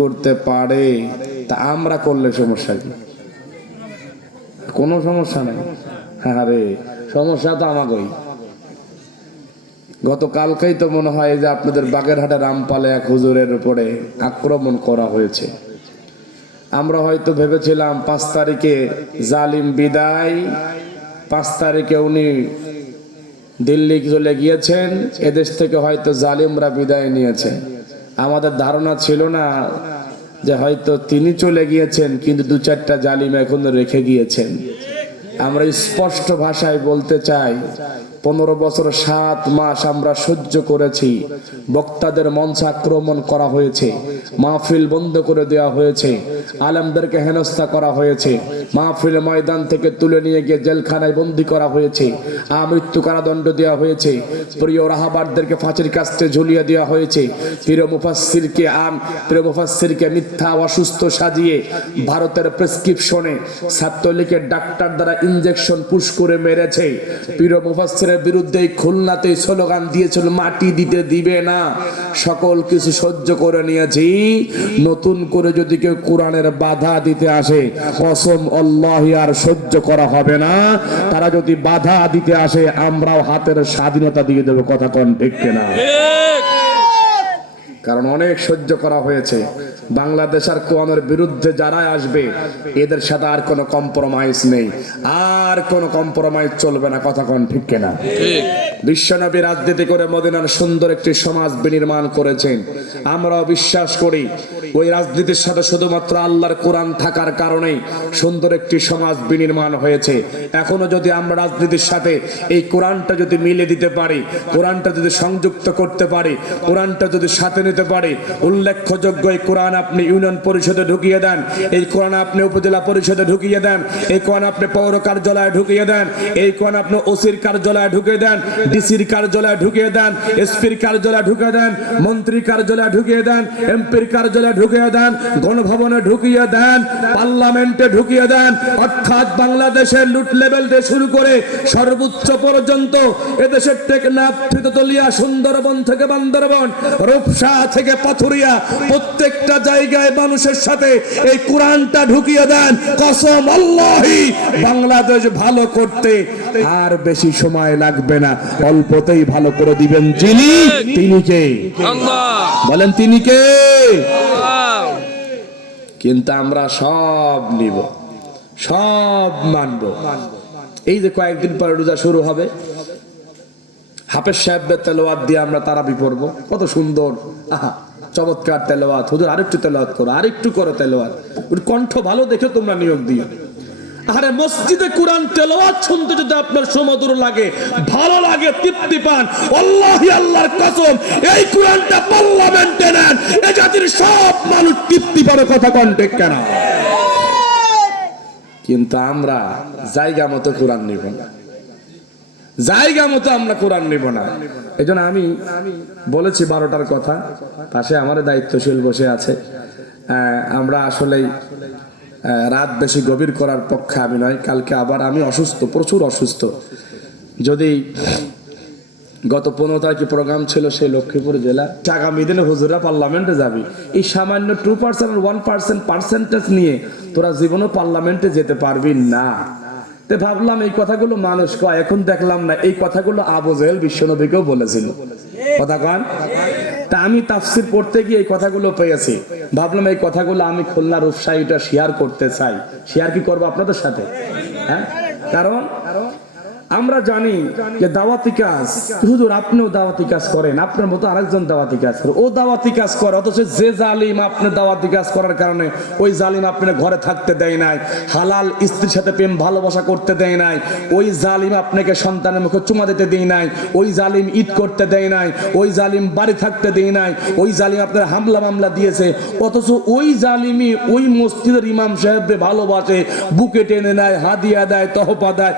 করতে পারে, তা আমরা করলে সমস্যা কি? কোনো সমস্যা নাই। আরে সমস্যা তো আমাকেই। গতকালকেই তো মনে হয় যে আপনাদের বাগেরহাটে রামপালে এক হুজুরের উপরে আক্রমণ করা হয়েছে। আমরা হয়তো ভেবেছিলাম 5 তারিখে জালিম বিদায়, 5 তারিখে উনি দিল্লি চলে গিয়েছেন, এদেশ থেকে হয়তো জালিমরা বিদায় নিয়েছে। আমাদের ধারণা ছিল না যে হয়তো তিনি চলে গিয়েছেন, কিন্তু 2-4টা জালিম এখনো রেখে গিয়েছেন। আমরা স্পষ্ট ভাষায় বলতে চাই, 15 বছর 7 মাস আমরা সহ্য করেছি। বক্তাদের মঞ্চে আক্রমণ করা হয়েছে, মাহফিল বন্ধ করে দেওয়া হয়েছে, আলেমদেরকে হেনস্থা করা হয়েছে, মাহফিল ময়দান থেকে তুলে নিয়ে গিয়ে জেলখানায় বন্দী করা হয়েছে, মৃত্যু কারাদণ্ড দেওয়া হয়েছে, প্রিয় রাহাবারদেরকে ফাঁসির কাস্টে ঝুলিয়ে দেওয়া হয়েছে, প্রিয় মুফাসসিরকে মিথ্যা অসুস্থ সাজিয়ে ভারতের প্রেসক্রিপশনে ছাত্রলীগের ডাক্তার দ্বারা ইনজেকশন পুশ করে মেরেছে। প্রিয় মুফাসসিরের বিরুদ্ধে খুলনাতে স্লোগান দিয়েছিল মাটি দিতে দিবে না। সকল কিছু সহ্য করে নিয়েছি। নতুন করে যদি কেউ কোরআনের বাধা দিতে আসে, কসম আল্লাহি আর সহ্য করা হবে না। তারা যদি বাধা দিতে আসে, আমরাও হাতের স্বাধীনতা দিয়ে দেবো। কথা কোন ঠিক কিনা? কারণ অনেক সহ্য করা হয়েছে। বাংলাদেশ আর কোরআনের বিরুদ্ধে যারা আসবে, এদের সাথে আর কোনো কম্প্রোমাইজ নেই, আর কোনো কম্প্রোমাইজ চলবে না। কথা কোন ঠিক কিনা? বিশ্বনবী রাজনীতি করে মদিনার সুন্দর একটি সমাজ বিনির্মাণ করেছেন। আমরাও বিশ্বাস করি ওই রাজনীতির সাথে শুধুমাত্র আল্লাহর কোরআন থাকার কারণেই সুন্দর একটি সমাজ বিনির্মাণ হয়েছে। এখনো যদি আমরা রাজনীতির সাথে এই কোরআনটা যদি মিলে দিতে পারি, কোরআনটা যদি সংযুক্ত করতে পারি, কোরআনটা যদি সাথে নিতে পারি, উল্লেখযোগ্য এই কোরআন আপনি ইউনিয়ন পরিষদে ঢুকিয়ে দেন, এই কোরআন আপনি উপজেলা পরিষদে ঢুকিয়ে দেন, এই কোরআন আপনি পৌর কার্যালয়ে ঢুকিয়ে দেন, এই কোরআন আপনি ওসির কার্যালয়ে ঢুকিয়ে দেন, ডিসির কার্যালয়ে ঢুকিয়ে দেন, এসপির কার্যালয়ে ঢুকিয়ে দেন, মন্ত্রী কার্যালয়ে ঢুকিয়ে দেন, এমপির কার্যালয়ে ঢুকিয়ে দেন, গণভবনে ঢুকিয়ে দেন, পার্লামেন্টে ঢুকিয়ে দেন। অর্থাৎ বাংলাদেশের লুট লেভেল থেকে শুরু করে সর্বোচ্চ পর্যন্ত এদেশের টেকনাফ থেকে তলিয়া, সুন্দরবন থেকে বান্দরবন, রূপসা থেকে পাথুরিয়া, প্রত্যেকটা জায়গায় মানুষের সাথে এই কোরআনটা ঢুকিয়ে দেন। কসম আল্লাহি বাংলাদেশ ভালো করতে আর বেশি সময় লাগবে না, অল্পতেই ভালো করে দিবেন। যিনি, তিনি কে? বলেন তিনি কে? কিন্তু আমরা সব নিব, সব মানব। এই যে কয়েকদিন পরে রোজা শুরু হবে, হাফেজ সাহেবদের তেলাওয়াত দিয়ে আমরা তারাবি পড়বো। কত সুন্দর, আহা চমৎকার তেলাওয়াত। হুজুর আরেকটু তেলাওয়াত করো, আরেকটু করো তেলাওয়াত। ওর কণ্ঠ ভালো দেখে তোমরা নিয়োগ দিও। আরে মসজিদে কোরআন তেলাওয়াত শুনতে যদি আপনার সুমধুর লাগে, ভালো লাগে, তৃপ্তি পান, আল্লাহি আল্লাহর কসম এই কোরআনটা পার্লামেন্টে নেন, এই জাতির সব মানুষ তৃপ্তি পাবে। কথা কোন ঠিক কেন? কিন্তু আমরা জায়গা মতো কোরআন নিব না, জায়গা মতো আমরা কোরআন নিব না। এই জন্য আমি বলেছি 12টার কথা, পাশে আমার দায়িত্বশীল বসে আছে। আমরা আসলেই রাত বেশি গভীর করার পক্ষে আমি নয়। কালকে আবার আমি অসুস্থ, প্রচুর অসুস্থ। যদি গত 15 তারিখে প্রোগ্রাম ছিল সেই লক্ষ্মীপুর জেলা, আগামী দিনে হুজুরা পার্লামেন্টে যাবি, এই সামান্য 2% 1% পার্সেন্টেজ নিয়ে তোরা জীবনও পার্লামেন্টে যেতে পারবি না। তো ভাবলাম এই কথাগুলো মানুষ কয়, এখন দেখলাম না এই কথাগুলো আবু জেহেল বিশ্বনবীকেও বলেছিল। কথা কান? তা আমি তাফসীর পড়তে গিয়ে এই কথাগুলো পেয়েছি, ভাবলাম এই কথাগুলো আমি খুলনা রূপসাইটা শেয়ার করতে চাই। শেয়ার কি করবো আপনাদের সাথে? হ্যাঁ, কারণ আমরা জানি যে দাওয়াতি কাজ, হুজুর আপনিও দাওয়াতি কাজ করেন, আপনার মতো আরেকজন দাওয়াতি কাজ করে, ও দাওয়াতি কাজ করে, অথচ যে জালিম আপনি দাওয়াতি কাজ করার কারণে ওই জালিম আপনার ঘরে থাকতে দেয় নাই, হালাল স্ত্রীর সাথে প্রেম ভালোবাসা করতে দেয় নাই, ওই জালিম আপনাকে সন্তানের মুখে চুমা দিতে দেয় নাই, ওই জালিম ঈদ করতে দেয় নাই, ওই জালিম বাড়ি থাকতে দেয় নাই, ওই জালিম আপনার হামলা মামলা দিয়েছে, অথচ ওই জালিমই ওই মসজিদের ইমাম সাহেবকে ভালোবাসে, বুকে টেনে নেয়, হাদিয়া দেয়, তহফা দেয়,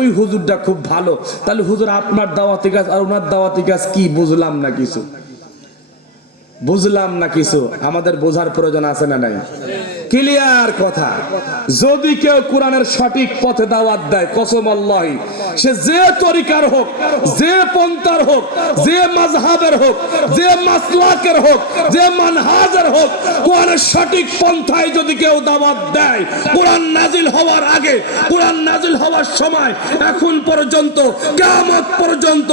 ওই হুজুর খুব ভালো। তাহলে হুজুর আপনার দাওয়াতি কাজ আর ওনার দাওয়াতি কাজ কি? বুঝলাম না কিছু, বুঝলাম না কিছু। আমাদের বোঝার প্রয়োজন আছে না নাই? ক্লিয়ার কথা। যদি কেউ কোরআনের সঠিক পথে দাওয়াত দেয়, কসম আল্লাহি, সে যে তরিকার হোক, যে পন্থার হোক, যে মাযহাবের হোক, যে মাসলাকের হোক, যে মানহাজের হোক, কোরআনের সঠিক পন্থায় যদি কেউ দাওয়াত দেয়, কোরআন নাজিল হওয়ার আগে, কোরআন নাজিল হওয়ার সময়, এখন পর্যন্ত, কিয়ামত পর্যন্ত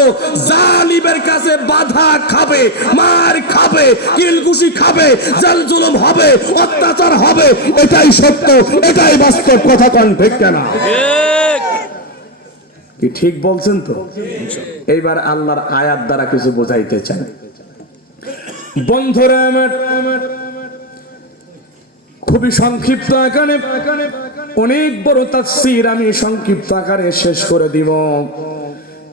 জালিমের কাছে বাধা খাবে, মার খাবে, কিলঘুষি খাবে, জাল জুলুম হবে, অত্যাচার হবে। এটাই সত্য, এটাই বাস্তব কথা। কোন ঠিক না? কি ঠিক বলছেন তো? এইবার আল্লাহর আয়াত দ্বারা কিছু বোঝাইতে চাই। বন্ধুরা আমার, খুবই সংক্ষিপ্ত আকারে, অনেক বড় তাফসীর আমি সংক্ষিপ্ত আকারে শেষ করে দিব,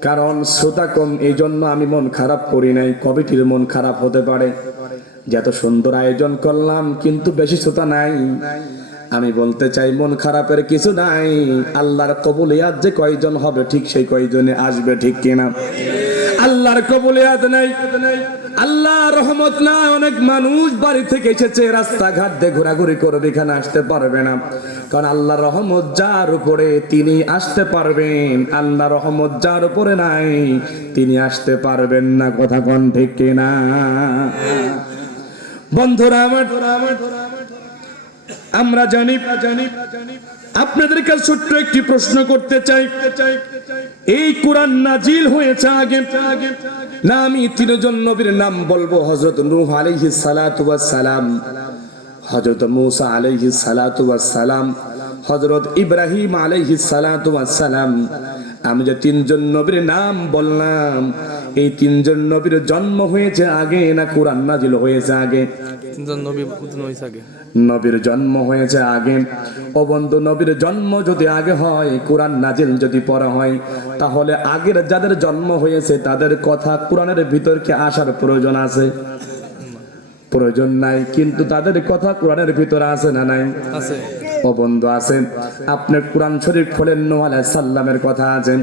কারণ শ্রোতা কম, এই জন্য আমি মন খারাপ করি নাই। কমিটির মন খারাপ হতে পারে যে এত সুন্দর আয়োজন করলাম কিন্তু বেশি শ্রোতা নাই। আমি বলতে চাই মন খারাপের কিছু নাই। আল্লাহর কবুলিয়াত যে কয়জন হবে ঠিক সেই কয়জনে আসবে, ঠিক কিনা? আল্লাহর কবুলিয়াত নাই, আল্লাহর রহমত না। অনেক মানুষ বাড়ি থেকে এসেছে, রাস্তাঘাট দিয়ে ঘোরাঘুরি করবে, এখানে আসতে পারবে না, কারণ আল্লাহর রহমত যার উপরে তিনি আসতে পারবেন, আল্লাহর রহমত যার উপরে নাই তিনি আসতে পারবেন না। কথা কোন ঠিক কিনা? বন্ধুরা আমার, আমরা জানি, আপনাদের কাছে ছোট্ট একটি প্রশ্ন করতে চাই। এই কোরআন নাজিল হয়েছে আগে না? আমি তিনজন নবীর নাম বলবো। হযরত নূহ আলাইহিস সালাতু ওয়াস সালাম, হযরত মূসা আলাইহিস সালাতু ওয়াস সালাম, হযরত ইব্রাহিম আলাইহিস সালাতু ওয়াস সালাম। আমি যে তিনজন নবীর নাম বললাম, এই তিনজন নবীর জন্ম হয়েছে আগে না কোরআন নাজিল হয়েছে আগে? তিনজন নবী হয়েছে আগে। নবীর জন্ম হয়েছে আগে। ও বন্ধু, নবীর জন্ম যদি আগে হয়, কোরআন নাজিল যদি পরে হয়, তাহলে আগের যাদের জন্ম হয়েছে তাদের কথা কোরআনের ভিতর কি আসার প্রয়োজন আছে? প্রয়োজন নাই। কিন্তু তাদের কথা কোরআনের ভিতরে আছে না নাই? আছে। ও বন্ধু আছে। আপনি কোরআন শরীফ খোলেন, নূহ আলাইহিস সালামের কথা আছে,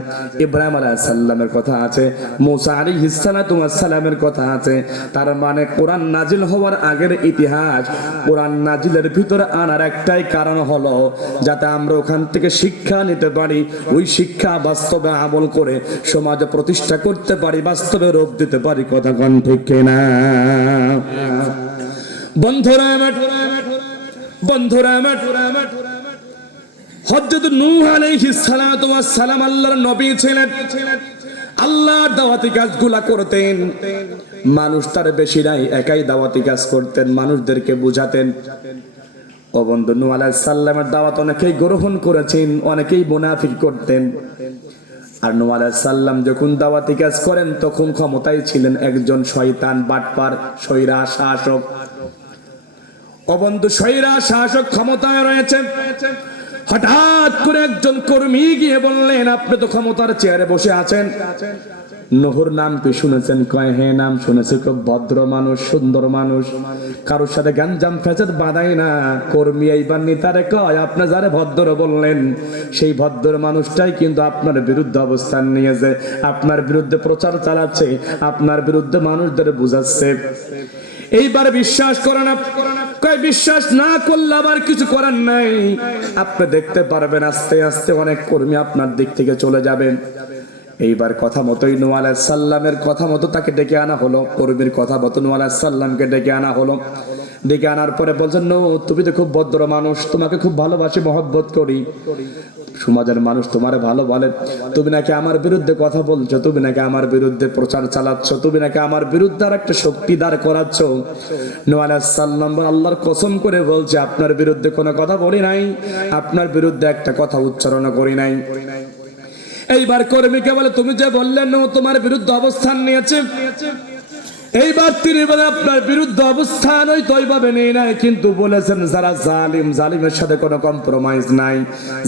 ইব্রাহিম আলাইহিস সালামের কথা আছে, মূসা আলাইহিস সালাতু ওয়াস সালামের কথা আছে। তার মানে কোরআন নাজিল হওয়ার আগের ইতিহাস কোরআন নাজিলের ভিতরে আনার একটাই কারণ হলো যাতে আমরা ওখান থেকে শিক্ষা নিতে পারি, ওই শিক্ষা বাস্তবে আমল করে সমাজে প্রতিষ্ঠা করতে পারি, বাস্তবে রূপ দিতে পারি। কথা কোন ঠিক কিনা? বন্ধুরা আমার, বন্ধুরা আমার, হযরত নূহ আলাইহিস সালাতু ওয়াস সালাম আল্লাহর নবী ছিলেন। আল্লাহর দাওয়াতি কাজগুলা করতেন, মানুষ তার বেশি নাই, একাই দাওয়াতি কাজ করতেন, মানুষদেরকে বুঝাতেন। ও বন্ধু, নূহ আলাইহিস সালামের দাওয়াত অনেকেই গ্রহণ করেছেন, অনেকেই মুনাফিক করতেন। আর নূহ আলাইহিস সালাম যখন দাওয়াতি কাজ করেন তখন ক্ষমতায় ছিলেন একজন শয়তান, বাটপার, স্বৈরা শাসক। ও বন্ধু, স্বৈরা শাসক ক্ষমতায় রয়েছে। হঠাৎ করে একজন কর্মী গিয়ে বললেন, আপনি তো ক্ষমতার চেয়ারে বসে আছেন, নূহর নাম কি শুনেছেন? কয় হ্যাঁ, নাম শুনেছি, খুব ভদ্র মানুষ, সুন্দর মানুষ, কারোর সাথে গাঞ্জাম ফেসাদ বাঁধায় না। কর্মী এইবার নেতারে কয়, আপনি যারে ভদ্র বললেন সেই ভদ্র মানুষটাই কিন্তু আপনার বিরুদ্ধে অবস্থান নিয়েছে, আপনার বিরুদ্ধে প্রচার চালাচ্ছে, আপনার বিরুদ্ধে মানুষদের বুঝাচ্ছে। এইবার বিশ্বাস করে না। কয় বিশ্বাস না করলে আবার কিছু করার নাই, আপনি দেখতে পারবেন আস্তে আস্তে অনেক কর্মী আপনার দিক থেকে চলে যাবেন। এইবার কথা মতোই নূহ আলাইহিস সালামের কথা মতো তাকে ডেকে আনা হলো, কর্মীর কথা মতো নূহ আলাইহিস সালামকে ডেকে আনা হলো। ডেকে আনার পরে বলছেন, নূহ তুমি তো খুব ভদ্র মানুষ, তোমাকে খুব ভালোবাসি, মহব্বত করি, সমাজের মানুষ তোমারে ভালো বলে, তুমি নাকি আমার বিরুদ্ধে কথা বলছো, তুমি নাকি আমার বিরুদ্ধে প্রচার চালাচ্ছ, তুমি নাকি আমার বিরুদ্ধে আর একটা শক্তি দাঁড় করাচ্ছ। নূহ আলাইহিস সালাম আল্লাহর কসম করে বলছে, আপনার বিরুদ্ধে কোনো কথা বলি নাই, আপনার বিরুদ্ধে একটা কথা উচ্চারণ করি নাই। এইবার কর্মীকে বলে, তুমি যে বললেন নূহ তোমার বিরুদ্ধে অবস্থান নিয়েছে, এইবার তিনি বলে আপনার বিরুদ্ধে অবস্থান ওই তো ওইভাবে নেই নাই, কিন্তু বলেছেন যারা জালিম, জালিমের সাথে কোনো কম্প্রোমাইজ নাই,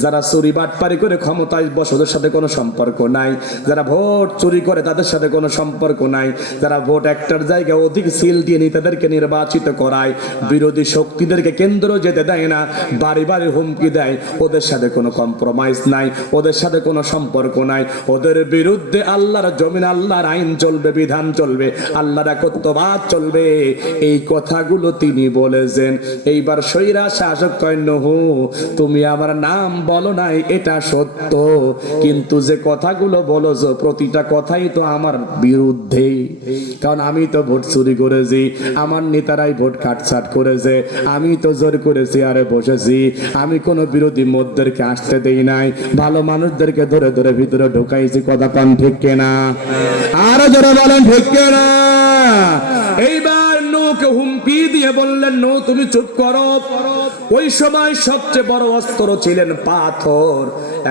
যারা চুরি বাটপারি করে ক্ষমতায় বসে ওদের সাথে কোনো সম্পর্ক নাই, যারা ভোট চুরি করে তাদের সাথে কোনো সম্পর্ক নাই, যারা ভোট একটার জায়গায় অধিক সিল দিয়ে নেতাদেরকে নির্বাচিত করায়, বিরোধী শক্তিদেরকে কেন্দ্র যেতে দেয় না, বাড়ি বাড়ি হুমকি দেয়, ওদের সাথে কোনো কম্প্রোমাইজ নাই, ওদের সাথে কোনো সম্পর্ক নাই, ওদের বিরুদ্ধে আল্লাহর জমিন, আল্লাহর আইন চলবে, বিধান চলবে, আল্লাহর একত্ববাদ চলবে, এই কথাগুলো তিনি বলেছেন। এইবার সৈরা শাসক কয় নূহ, তুমি আমার নাম বলো নাই এটা সত্য, কিন্তু যে কথাগুলো বলেছো প্রতিটা কথাই তো আমার বিরুদ্ধে, কারণ আমি তো ভোট চুরি করেছি, আমার নেতারাই ভোট কাটছাট করেছে, আমি তো জোর করেছি আরে বসেছি, আমি কোনো বিরোধী মতদেরকে আসতে দেই নাই, ভালো মানুষদেরকে ধরে ধরে ভিতরে ঢুকাইছি। কথা পান ঠিক কেনা? আরো যারা বলেন ঠিক কেনা? এইবার নূহকে হুমকি দিয়ে বললেন, নূহ তুমি চুপ করো। ওই সময় সবচেয়ে বড় অস্ত্র ছিলেন পাথর।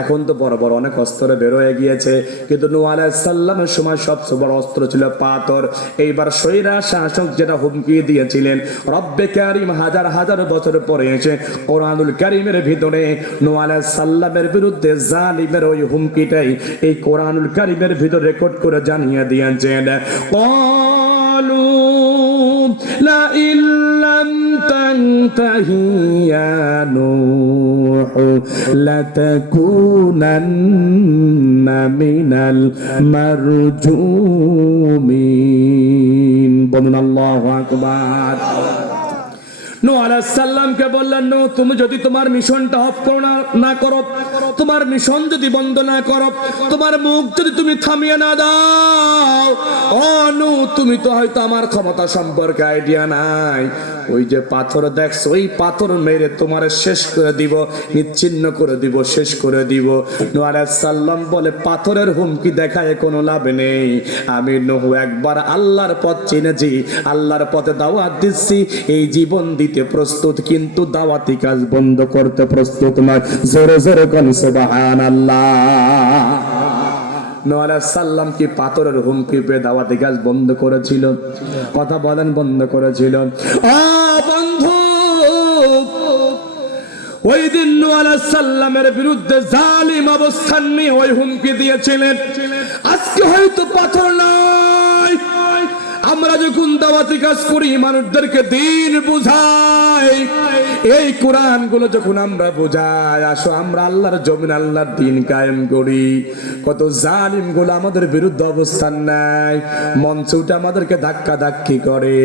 এখন তো বড় বড় অনেক অস্ত্র বের হয়ে গিয়েছে, কিন্তু নূহ আলাইহিস সালামের সময় সবচেয়ে বড় অস্ত্র ছিল পাথর। এইবার সৈরা শাসক যেটা হুমকি দিয়েছিলেন, রব্বে কারীম হাজার হাজার বছর পরে এসে কোরআনুল কারীমের ভিতরে নূহ আলাইহিস সালামের বিরুদ্ধে জালিমের ওই হুমকিটাই এই কোরআনুল কারীমের ভিতরে রেকর্ড করে জানিয়ে দিয়েছেন। ক্বালু লা ইল্লাম তানতাহি ইয়া নূহ লাতাকুনান্না মিনাল মারজুমিন। বলুন আল্লাহু আকবার। নূহ আলাইহিস সালামকে বললেন, নূহ তুমি যদি তোমার মিশনটা অফ করো না করো, তোমার মিশন যদি বন্ধ না করো, তোমার মুখ যদি তুমি থামিয়ে না দাও, ও নূহ তুমি তো হয়তো আমার ক্ষমতা সম্পর্কে আইডিয়া নাই। ওই যে পাথর দেখছো, ওই পাথর মেরে তোমার শেষ করে দিব, নিচ্ছিন্ন করে দিব, শেষ করে দিব। নূহ আলাইহিস সালাম বলে, পাথরের হুমকি দেখায় কোনো লাভ নেই, আমি নূহ একবার আল্লাহর পথ চিনেছি, আল্লাহর পথে দাওয়াত দিচ্ছি, এই জীবন দিতে প্রস্তুত, কিন্তু দাওয়াতি কাজ বন্ধ করতে প্রস্তুত নয়। জোরে জোরে কোন সুবহানাল্লাহ। নূহ আলাইহিস সালাম কি পাথরের হুমকি পেয়ে দাওয়াতি কাজ বন্ধ করেছিল? কথা বলেন, বন্ধ করেছিল? ও বন্ধু, ওই দিন নূহ আলাইহিস সালামের বিরুদ্ধে জালিম অবস্থান নিয়ে ওই হুমকি দিয়েছিলেন। আজকে হয়তো পাথর নাই, আমরা যখন দাওয়াতি কাজ করি, মানুষদেরকে দ্বীন বুঝাই, এই কোরআন গুলো যখন আমরা বুঝাই, আসো আমরা আল্লাহর জমিন আল্লাহর দ্বীন কায়েম করি, কত জালিম গুলো আমাদের বিরুদ্ধে অবস্থান নেয়, মঞ্চে উঠে আমাদেরকে ধাক্কা ধাক্কি করে,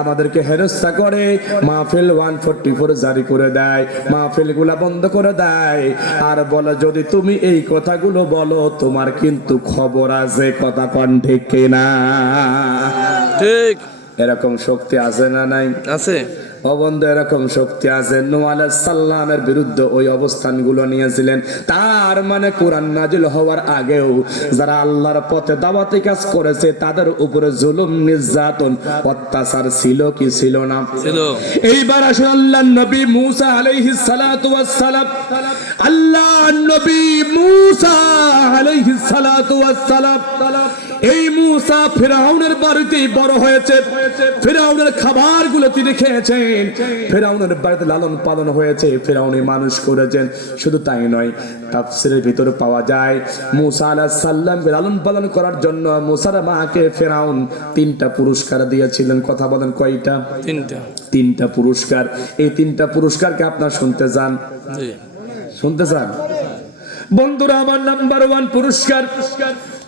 আমাদেরকে হেনস্থা করে, মাহফিল 144 জারি করে দেয়, মাহফিল গুলা বন্ধ করে দেয়, আর বলে যদি তুমি এই কথাগুলো বলো তোমার কিন্তু খবর আছে। কথা কোন ঠিক কিনা? ঠিক। এরকম শক্তি আছে না নাই? আছে। অবন্ধ এরকম শক্তি আছে। নূহ আলাইহিস সালামের বিরুদ্ধে ওই অবস্থানগুলো নিয়েছিলেন। তার মানে কোরআন নাজিল হওয়ার আগেও যারা আল্লাহর পথে দাওয়াতি কাজ করেছে তাদের উপরে জুলুম, নির্যাতন, অত্যাচার ছিল কি ছিল না? ছিল। এইবার আসলে আল্লাহর নবী মুসা আলাইহিস সালাতু ওয়াস সালাম, আল্লাহর নবী মুসা আলাইহিস সালাতু ওয়াস সালাম, এই মুসা ফিরআউনের বাড়িতে বড় হয়েছে, ফিরআউনের খাবারগুলো তিনি খেয়েছেন, ফিরআউনের বাড়িতে লালন পালন হয়েছে, ফিরআউনি মানুষ করেছেন। শুধু তাই নয়, তাফসীরের ভিতরে পাওয়া যায় মুসা আলাইহিস সালামকে লালন পালন করার জন্য মুসার মাকে ফিরআউন 3টা পুরস্কার দিয়েছিলেন। কথা বলেন কয়টা? 3টা পুরস্কার। এই 3টা পুরস্কারকে আপনারা শুনতে চান? শুনতে চান? বন্ধুরা আমার, নাম্বার 1 পুরস্কার,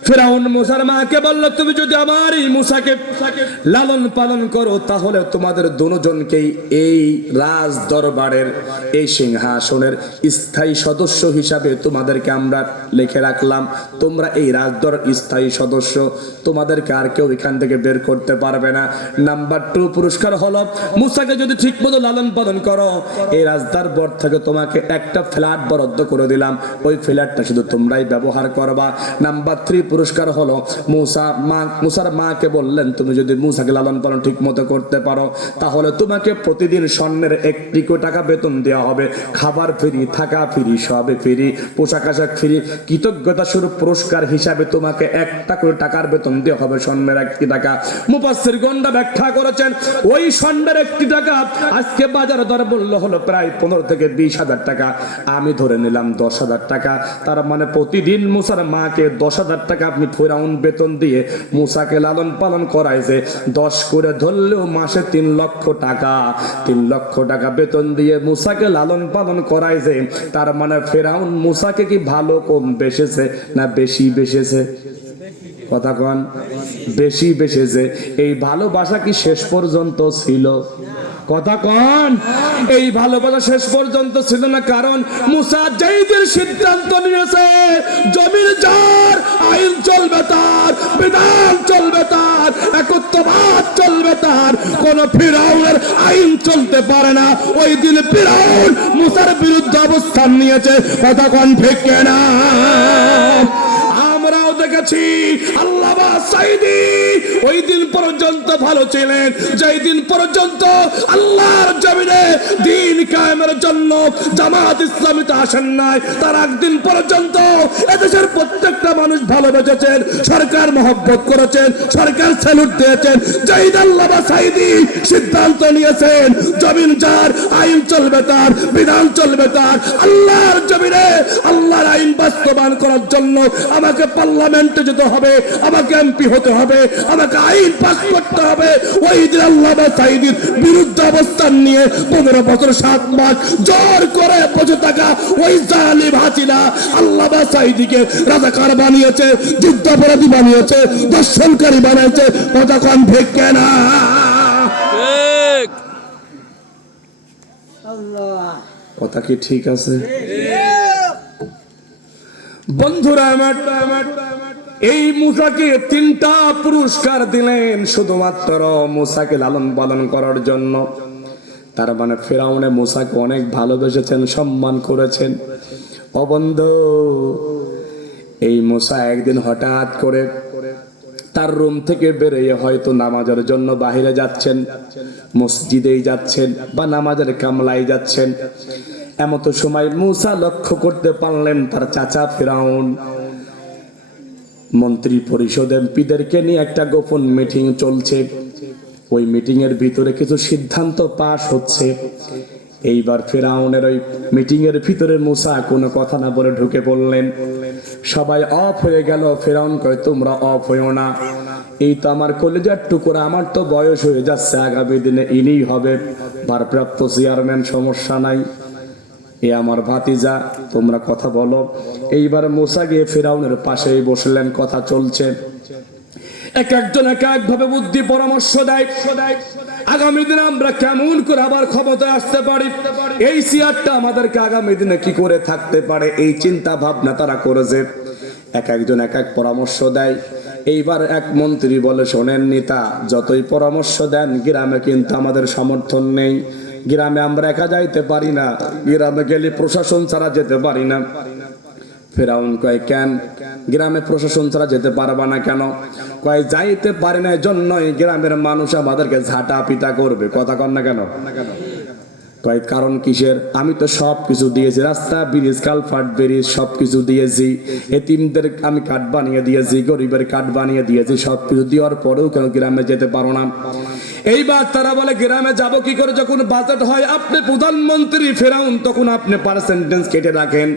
ফিরআউন মুসার মাকে বলল, তুমি যদি আমার এই মুসাকে লালন পালন করো তাহলে তোমাদের দুজনকেই এই রাজ দরবারের এই সিংহাসনের স্থায়ী সদস্য হিসাবে তোমাদেরকে আমরা লিখে রাখলাম, তোমরা এই রাজদর স্থায়ী সদস্য, তোমাদেরকে আর কেউ এখান থেকে বের করতে পারবে না। নাম্বার 2 পুরস্কার হলো, মুসাকে যদি ঠিকমতো লালন পালন করো এই রাজদরবার থেকে তোমাকে একটা ফ্ল্যাট বরাদ্দ করে দিলাম, ওই ফ্ল্যাটটা শুধু তোমরাই ব্যবহার করবা। নাম্বার 3 পুরস্কার হলো, মুসার মাকে বললেন, তুমি যদি মুসাকে লালন পালন ঠিক মতো করতে পারো তাহলে তোমাকে প্রতিদিন স্বর্ণের 1 কোটি টাকা বেতন দেওয়া হবে, খাবার ফ্রি, থাকা ফ্রি, সবে ফ্রি, পোশাক আশাক ফ্রি। কৃতজ্ঞতা স্বরূপ পুরস্কার হিসাবে তোমাকে 1 কোটি টাকার বেতন দেওয়া হবে, স্বর্ণের 1 কোটি টাকা। মুফাসসির গণনা ব্যাখ্যা করেছেন, ওই স্বর্ণের 1 কোটি টাকা আজকে বাজার দর মূল্য হলো প্রায় 15 থেকে 20,000 টাকা, আমি ধরে নিলাম 10,000 টাকা। তার মানে প্রতিদিন মুসার মাকে 10,000 টাকা আপনি ফিরআউন বেতন দিয়ে মুসাকে লালন পালন করাইছে। 10 করে ধরলেও মাসে 3 লক্ষ টাকা, 3 লক্ষ টাকা বেতন দিয়ে মুসাকে লালন পালন করাইছে। তার মানে ফিরআউন মুসাকে কি ভালো কম বেসেছে না বেশি বেসেছে? কথা কন। বেশি বেসেছে। এই ভালোবাসা কি শেষ পর্যন্ত ছিল? কথা কন, এই ভালোবাসা শেষ পর্যন্ত ছিল না। কারণ মুসা যেদিন সিদ্ধান্ত নিয়েছে জমির যার, আইন চলবে তার, বিধান চলবে তার, একত্ববাদ চলবে তার, কোন ফিরাউনের আইন চলতে পারে না। ওই দিন ফিরাউন মুসার বিরুদ্ধে অবস্থান নিয়েছে। কথা কন ঠিক না? আমরাও দেখেছি আল্লামা সাঈদী ওই দিন পর্যন্ত ভালো ছিলেন, যেই দিন পর্যন্ত আল্লাহর জমিনে দ্বীন কায়েমের জন্য জামাত ইসলামীতে আসেন নাই, তার একদিন পর্যন্ত এদেশের প্রত্যেকটা মানুষ ভালোবেসেছেন, সরকার মহব্বত করেছেন, সরকার স্যালুট দিয়েছেন। যেই দিন আল্লামা সাঈদী সিদ্ধান্ত নিয়েছেন জমিন যার, আইন চলবে তার, বিধান চলবে তার, আল্লাহর জমিনে আল্লাহর আইন বাস্তবায়ন করার জন্য আমাকে পার্লামেন্টে যেতে হবে, আমাকে এমপি হতে হবে, আমাকে আইন পাস করতে হবে। ওই দিন আল্লামা সাঈদীর বিরুদ্ধে অবস্থান নিয়ে 15 বছর 7 মাস জোর করে বসে থাকা ওই জালিম হাসিনা আল্লামা সাঈদীকে রাজাকার বানিয়েছে, যুদ্ধাপরাধী বানিয়েছে, দর্শনকারী বানিয়েছে। কথা কোন ঠিক না? কথা কি ঠিক আছে? বন্ধুরা আমার, এই মুসাকে 3টা পুরস্কার দিলেন শুধুমাত্র মুসাকে লালন পালন করার জন্য। তার মানে ফেরাউনে মুসাকে অনেক ভালোবেসেছেন, সম্মান করেছেন। ও বন্ধু, এই মুসা একদিন হঠাৎ করে তার রুম থেকে বেরিয়ে হয়তো নামাজের জন্য বাহিরে যাচ্ছেন, মসজিদেই যাচ্ছেন বা নামাজের কামলাই যাচ্ছেন। এমতো সময় মুসা লক্ষ্য করতে পারলেন তার চাচা ফেরাউন মন্ত্রী পরিষদ এমপিদেরকে নিয়ে একটা গোপন মিটিং চলছে। ওই মিটিং এর ভিতরে কিছু সিদ্ধান্ত পাস হচ্ছে। এইবার ফেরাউনের ওই মিটিং এর ভিতরে মুসা কোনো কথা না বলে ঢুকে পড়লেন। সবাই অফ হয়ে গেল। ফেরাউন কয়, তোমরা অফ হইও না, এই তো আমার কলিজার টুকরা, আমার তো বয়স হয়ে যাচ্ছে, আগামী দিনে ইনিই হবে ভারপ্রাপ্ত চেয়ারম্যান, সমস্যা নাই, এ আমার ভাতিজা, তোমরা কথা বলো। এইবার মুসা গিয়ে ফেরাউনের পাশেই বসলেন, কথা চলছে। এক একজন এক এক ভাবে বুদ্ধি পরামর্শ দেয়, আগামী দিনে আমরা কেমন করে আবার ক্ষমতায় আসতে পারি, এই চেয়ারটা আমাদেরকে আগামী দিনে কি করে থাকতে পারে, এই চিন্তা ভাবনা তারা করেছে। এক একজন এক এক পরামর্শ দেয়। এইবার এক মন্ত্রী বলে, শোনেন নেতা, যতই পরামর্শ দেন গ্রামে কিন্তু আমাদের সমর্থন নেই, গ্রামে আমরা একা যাইতে পারি না, গ্রামে গেলে প্রশাসন ছাড়া যেতে পারি না। ফেরাউন কয়, কেন গ্রামে প্রশাসন ছাড়া যেতে পারবা না কেন? কয়, যাইতে পারি না জন্যই গ্রামের মানুষ আমাদেরকে ঝাঁটা পিটা করবে। কথা কন না কেন? কয়, কারণ কিসের? আমি তো সব কিছু দিয়েছি, রাস্তা, ব্রিজ, কালভার্ট, ব্রিজ সব কিছু দিয়েছি, এতিমদের আমি কার্ড বানিয়ে দিয়েছি, গরিবের কার্ড বানিয়ে দিয়েছি, সব কিছু দেওয়ার পরেও কেন গ্রামে যেতে পারো না? এইবার তারা বলে, গ্রামে যাব কি করে? যখন বাজেট হয় আপনি প্রধানমন্ত্রী ফেরাউন, তখন আপনি পার্সেন্টেজ কেটে রাখেন,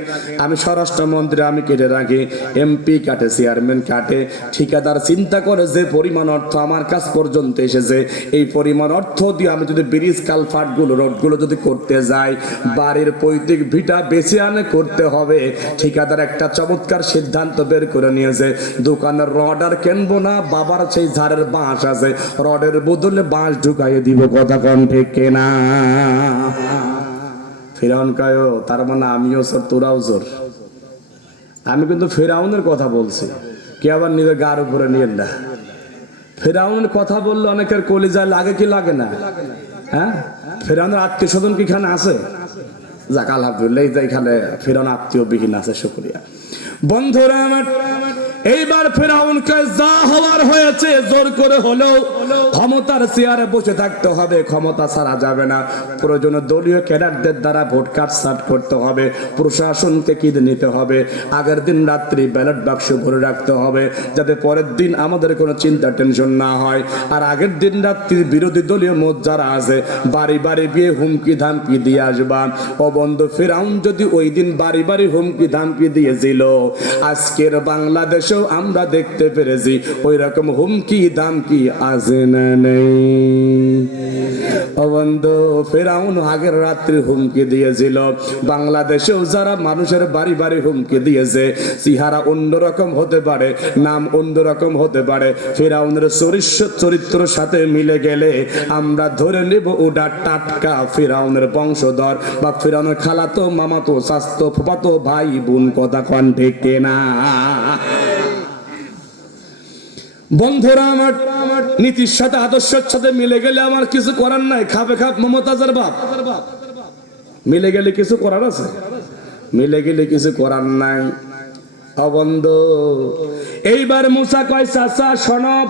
আমি স্বরাষ্ট্রমন্ত্রী, আমি কেটে রাখি, এমপি কাটে, চেয়ারম্যান কাটে, ঠিকাদার চিন্তা করে যে পরিমাণ অর্থ আমার কাছ পর্যন্ত এসেছে, এই পরিমাণ অর্থ দিয়ে আমি যদি ব্রিজ, কালভার্ট গুলো, রোডগুলো যদি করতে যাই, বাড়ির পৈতৃক ভিটা বেঁচে আনে করতে হবে। ঠিকাদার একটা চমৎকার সিদ্ধান্ত বের করে নিয়েছে, দোকানের রড আর কিনবো না, বাবার সেই ঝাড়ের বাঁশ আছে, রডের বদলে বাঁশ ঢুকাইয়ে দিব। কথা কন ঠিক না? ফেরাউন কয়, তার মানে আমিও চোর, তোরাও চোর। আমি কিন্তু ফেরাউনের কথা বলছি, কে আবার নিজের গার উপরে নিয়ে না। ফেরাউনের কথা বললে অনেকের কলিজায় লাগে কি লাগে না? হ্যাঁ, ফেরাউনের আত্মীয় স্বজন কি এখানে আছে? যাক, আলহামদুলিল্লাহ, এখানে ফেরাউন আত্মীয় বিহীন আছে, শুকরিয়া। বন্ধুরা আমার, এইবার ফেরাউনকে যা হওয়ার হয়েছে, জোর করে হলেও ক্ষমতার চেয়ারে বসে থাকতে হবে, ক্ষমতা ছাড়া যাবে না। প্রয়োজনে দলীয় ক্যাডারদের দ্বারা ভোট কার্ড সার্ট করতে হবে, প্রশাসনকে কি নিতে হবে, আগের দিন রাত্রি ব্যালট বাক্স ভরে রাখতে হবে, যাতে পরের দিন আমাদের কোনো চিন্তা টেনশন না হয়। আর আগের দিন রাত্রি বিরোধী দলীয় মত যারা আছে বাড়ি বাড়ি গিয়ে হুমকি ধামকি দিয়ে আসবা। ও বন্ধু, ফেরাউন যদি ওই দিন বাড়ি বাড়ি হুমকি ধামকি দিয়েছিল, আজকের বাংলাদেশেও আমরা দেখতে পেরেছি ওই রকম হুমকি দামকি আছে না নেই? ও ও বন্ধু, ফেরাউন আগের রাত্রি হুমকি দিয়েছিল, বাংলাদেশেও যারা মানুষের বাড়ি বাড়ি হুমকি দিয়েছে, চেহারা অন্যরকম হতে পারে, নাম অন্যরকম হতে পারে, ফেরাউনের চরিত্র সাথে মিলে গেলে আমরা ধরে নেব ওটা টাটকা ফেরাউনের বংশধর বা ফেরাউনের খালাতো মামাতো চাচাতো ফুফাতো ভাই বোন। কথা কন ঠিক কিনা? বন্ধুরা আমার, নীতির সাথে আদর্শের সাথে মিলে গেলে আমার কিছু করার নাই। খাবে খাপ মমতাজের বাপ, মিলে গেলে কিছু করার আছে, মিলে গেলে কিছু করার নাই। বন্ধু, এইবার মুসা কয় চাচা শোনব,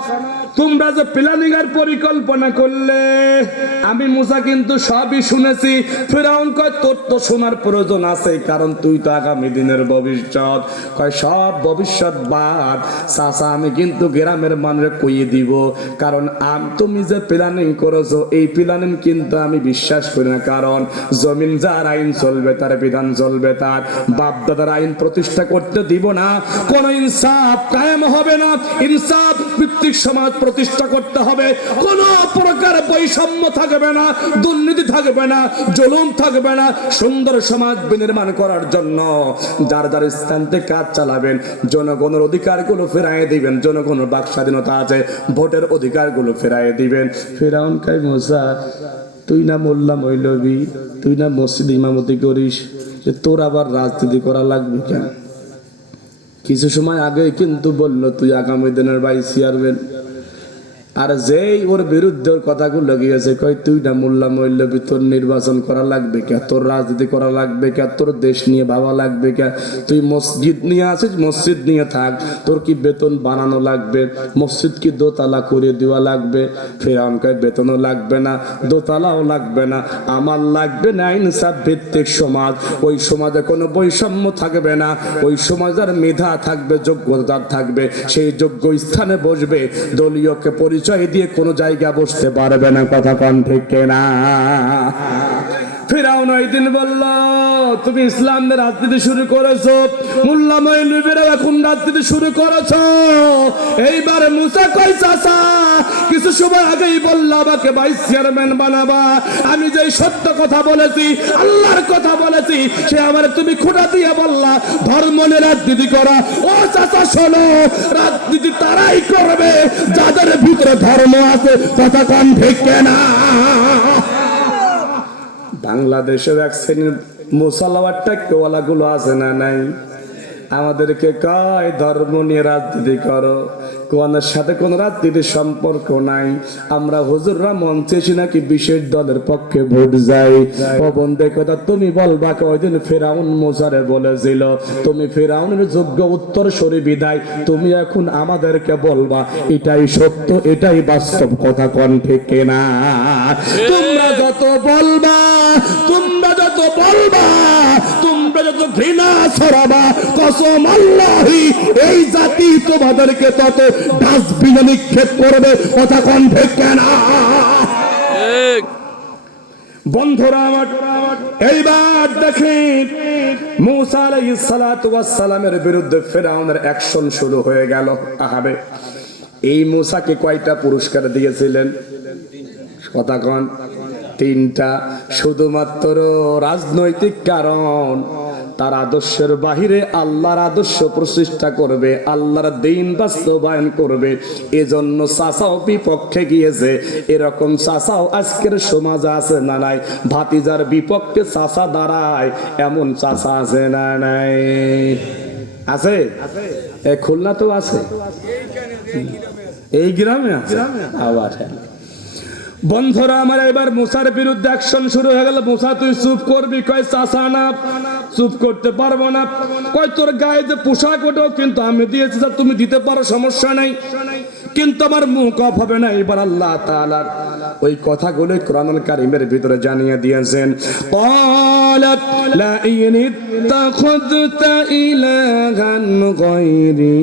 তোমরা যে প্ল্যানিং এর পরিকল্পনা করলে আমি মুসা কিন্তু সবই শুনেছি। ফিরাউন কয় তোর তো শোনার প্রয়োজন আছে, কারণ তুই তো আগামী দিনের ভবিষ্যৎ। কয় সব ভবিষ্যৎ বাদ চাচা, আমি কিন্তু গ্রামের মানুষের কইয়ে দিব, কারণ তুমি যে প্ল্যানিং করেছো এই প্ল্যানিং কিন্তু আমি বিশ্বাস করি না। কারণ জমিন যার আইন চলবে, তার বিধান চলবে, তার বাপ দাদার আইন প্রতিষ্ঠা করতে দিব না। কোন ইনসাফ কায়েম হবে না, ইনসাফ ভিত্তিক সমাজ প্রতিষ্ঠা করতে হবে। কোন প্রকার বৈষম্য থাকবে না, দুর্নীতি থাকবে না, জুলুম থাকবে না। সুন্দর সমাজ বিনির্মাণ করার জন্য যার যার স্থান থেকে কাজ চালাবেন, জনগণের অধিকারগুলো ফেরাইয়ে দিবেন। জনগণের বাক স্বাধীনতা আছে, ভোটের অধিকারগুলো ফেরাইয়ে দিবেন। ফেরাউন কয় মুসা, তুই না মোল্লা মৌলবি, তুই না মসজিদ ইমামতি করিস, তোর আবার রাজনীতি করা লাগবে কেন? কিছু সময় আগে কিন্তু বলল তুই আগামী দিনের ভাইস চেয়ারম্যান। আর যেই ওর বিরুদ্ধে কথাগুলো গিয়েছে, কই তুই না মোল্লা মৌলবি, তোর নির্বাচন করা লাগবে কে, তোর রাজনীতি করা লাগবে কে, তোর দেশ নিয়ে ভাবা লাগবে কে? তুই মসজিদ নিয়ে আসিস, মসজিদ নিয়ে থাক, তোর কি বেতন বানানো লাগবে? মসজিদ কি দোতলা করে দেওয়া লাগবে? ফেরাউন কয় বেতনও লাগবে না, দোতলাও লাগবে না, আমার লাগবে না ইনসাফ ভিত্তিক সমাজ। ওই সমাজে কোনো বৈষম্য থাকবে না, ওই সমাজের মেধা থাকবে, যোগ্যতা থাকবে, সেই যোগ্য স্থানে বসবে, দলীয়কে পরিচয় দিয়ে কোনো জায়গা বসতে পারবে না। কথা কন ঠিক কিনা? ফিরাউন ওই দিন বলল, তুমি ইসলামের রাজনীতি শুরু করেছো, মোল্লা মৌলবীরা এখন রাজনীতি শুরু করেছো। এইবার মুসা কয় চাচা, কিছু সময় আগেই বললো আমাকে ভাইস চেয়ারম্যান বানাবা, আমি যে সত্য কথা বলেছি, আল্লাহর কথা বলেছি, সে আমার তুমি খোঁটা দিয়ে বললা ধর্ম নিয়ে রাজনীতি করা। ও চাচা শোনো, রাজনীতি তারাই করবে যাদের ভিতরে ধর্ম আছে। কথা কন ঠিক কিনা? বাংলাদেশের এক শ্রেণীর মুসলমান টাক্কাওয়ালা গুলো আছে না নাই, আমাদেরকে কয় ধর্ম নিয়ে রাজনীতি করো, কোনের সাথে কোন রাজনীতির সম্পর্ক নাই। আমরা হুজুররা মঞ্চে নাকি বিশেষ দলের পক্ষে ভোট যাই। ও বন্ধু কথা তুমি বলবা, কয়দিন ফেরাউন মুসারে বলেছিল তুমি ফেরাউনের যোগ্য উত্তরসূরি বিদায়, তুমি এখন আমাদেরকে বলবা এটাই সত্য, এটাই বাস্তব। কথা কোন ঠিক কিনা? তোমরা যত বলবা, তোমরা যত বলবা, তোমরা যত ঘৃণা ছড়াবা, কসম আল্লাহি এই জাতি তোমাদেরকে তত ডাস্টবিনে নিক্ষেপ করবে। কথা কোন ঠিক কিনা? বন্ধুরা আমার, এইবার দেখেন মুসা আলাইহিস সালাতু ওয়াস সালামের বিরুদ্ধে ফেরাউনের অ্যাকশন শুরু হয়ে গেল। আহাবে, এই মুসাকে কয়টা পুরস্কার দিয়েছিলেন? কথা কোন? তিনটা। শুধুমাত্র রাজনৈতিক কারণ, তার আদর্শের বাহিরে আল্লাহর আদর্শ প্রতিষ্ঠা করবে, আল্লাহর দ্বীন বাস্তবায়ন করবে, এজন্য চাচাও বিপক্ষে গিয়েছে। এরকম চাচাও আজকের সমাজে আছে না নাই? ভাতিজার বিপক্ষে চাচা দাঁড়ায়, এমন চাচা আছে না নাই? আছে, খুলনা তো আছে, এই গ্রামে আছে আবার। বন্ধুরা আমার, এবার মুসার বিরুদ্ধে অ্যাকশন শুরু হয়ে গেল। মুসা তুই চুপ করবি? কয় চাচা না, চুপ করতে পারবো না। কয় তোর গায়ে যে পোশাক ওটাও কিন্তু আমি দিয়েছি, তুমি দিতে পারো, সমস্যা নাই, কিন্তু আমার মুখ অফ হবে না। এবার আল্লাহ তাআলার ওই কথাগুলো কোরআনুল কারীমের ভিতরে জানিয়ে দিয়েছেন। ক্বালাত লা ইন ইত্তাখাযতা ইলাহান গায়রি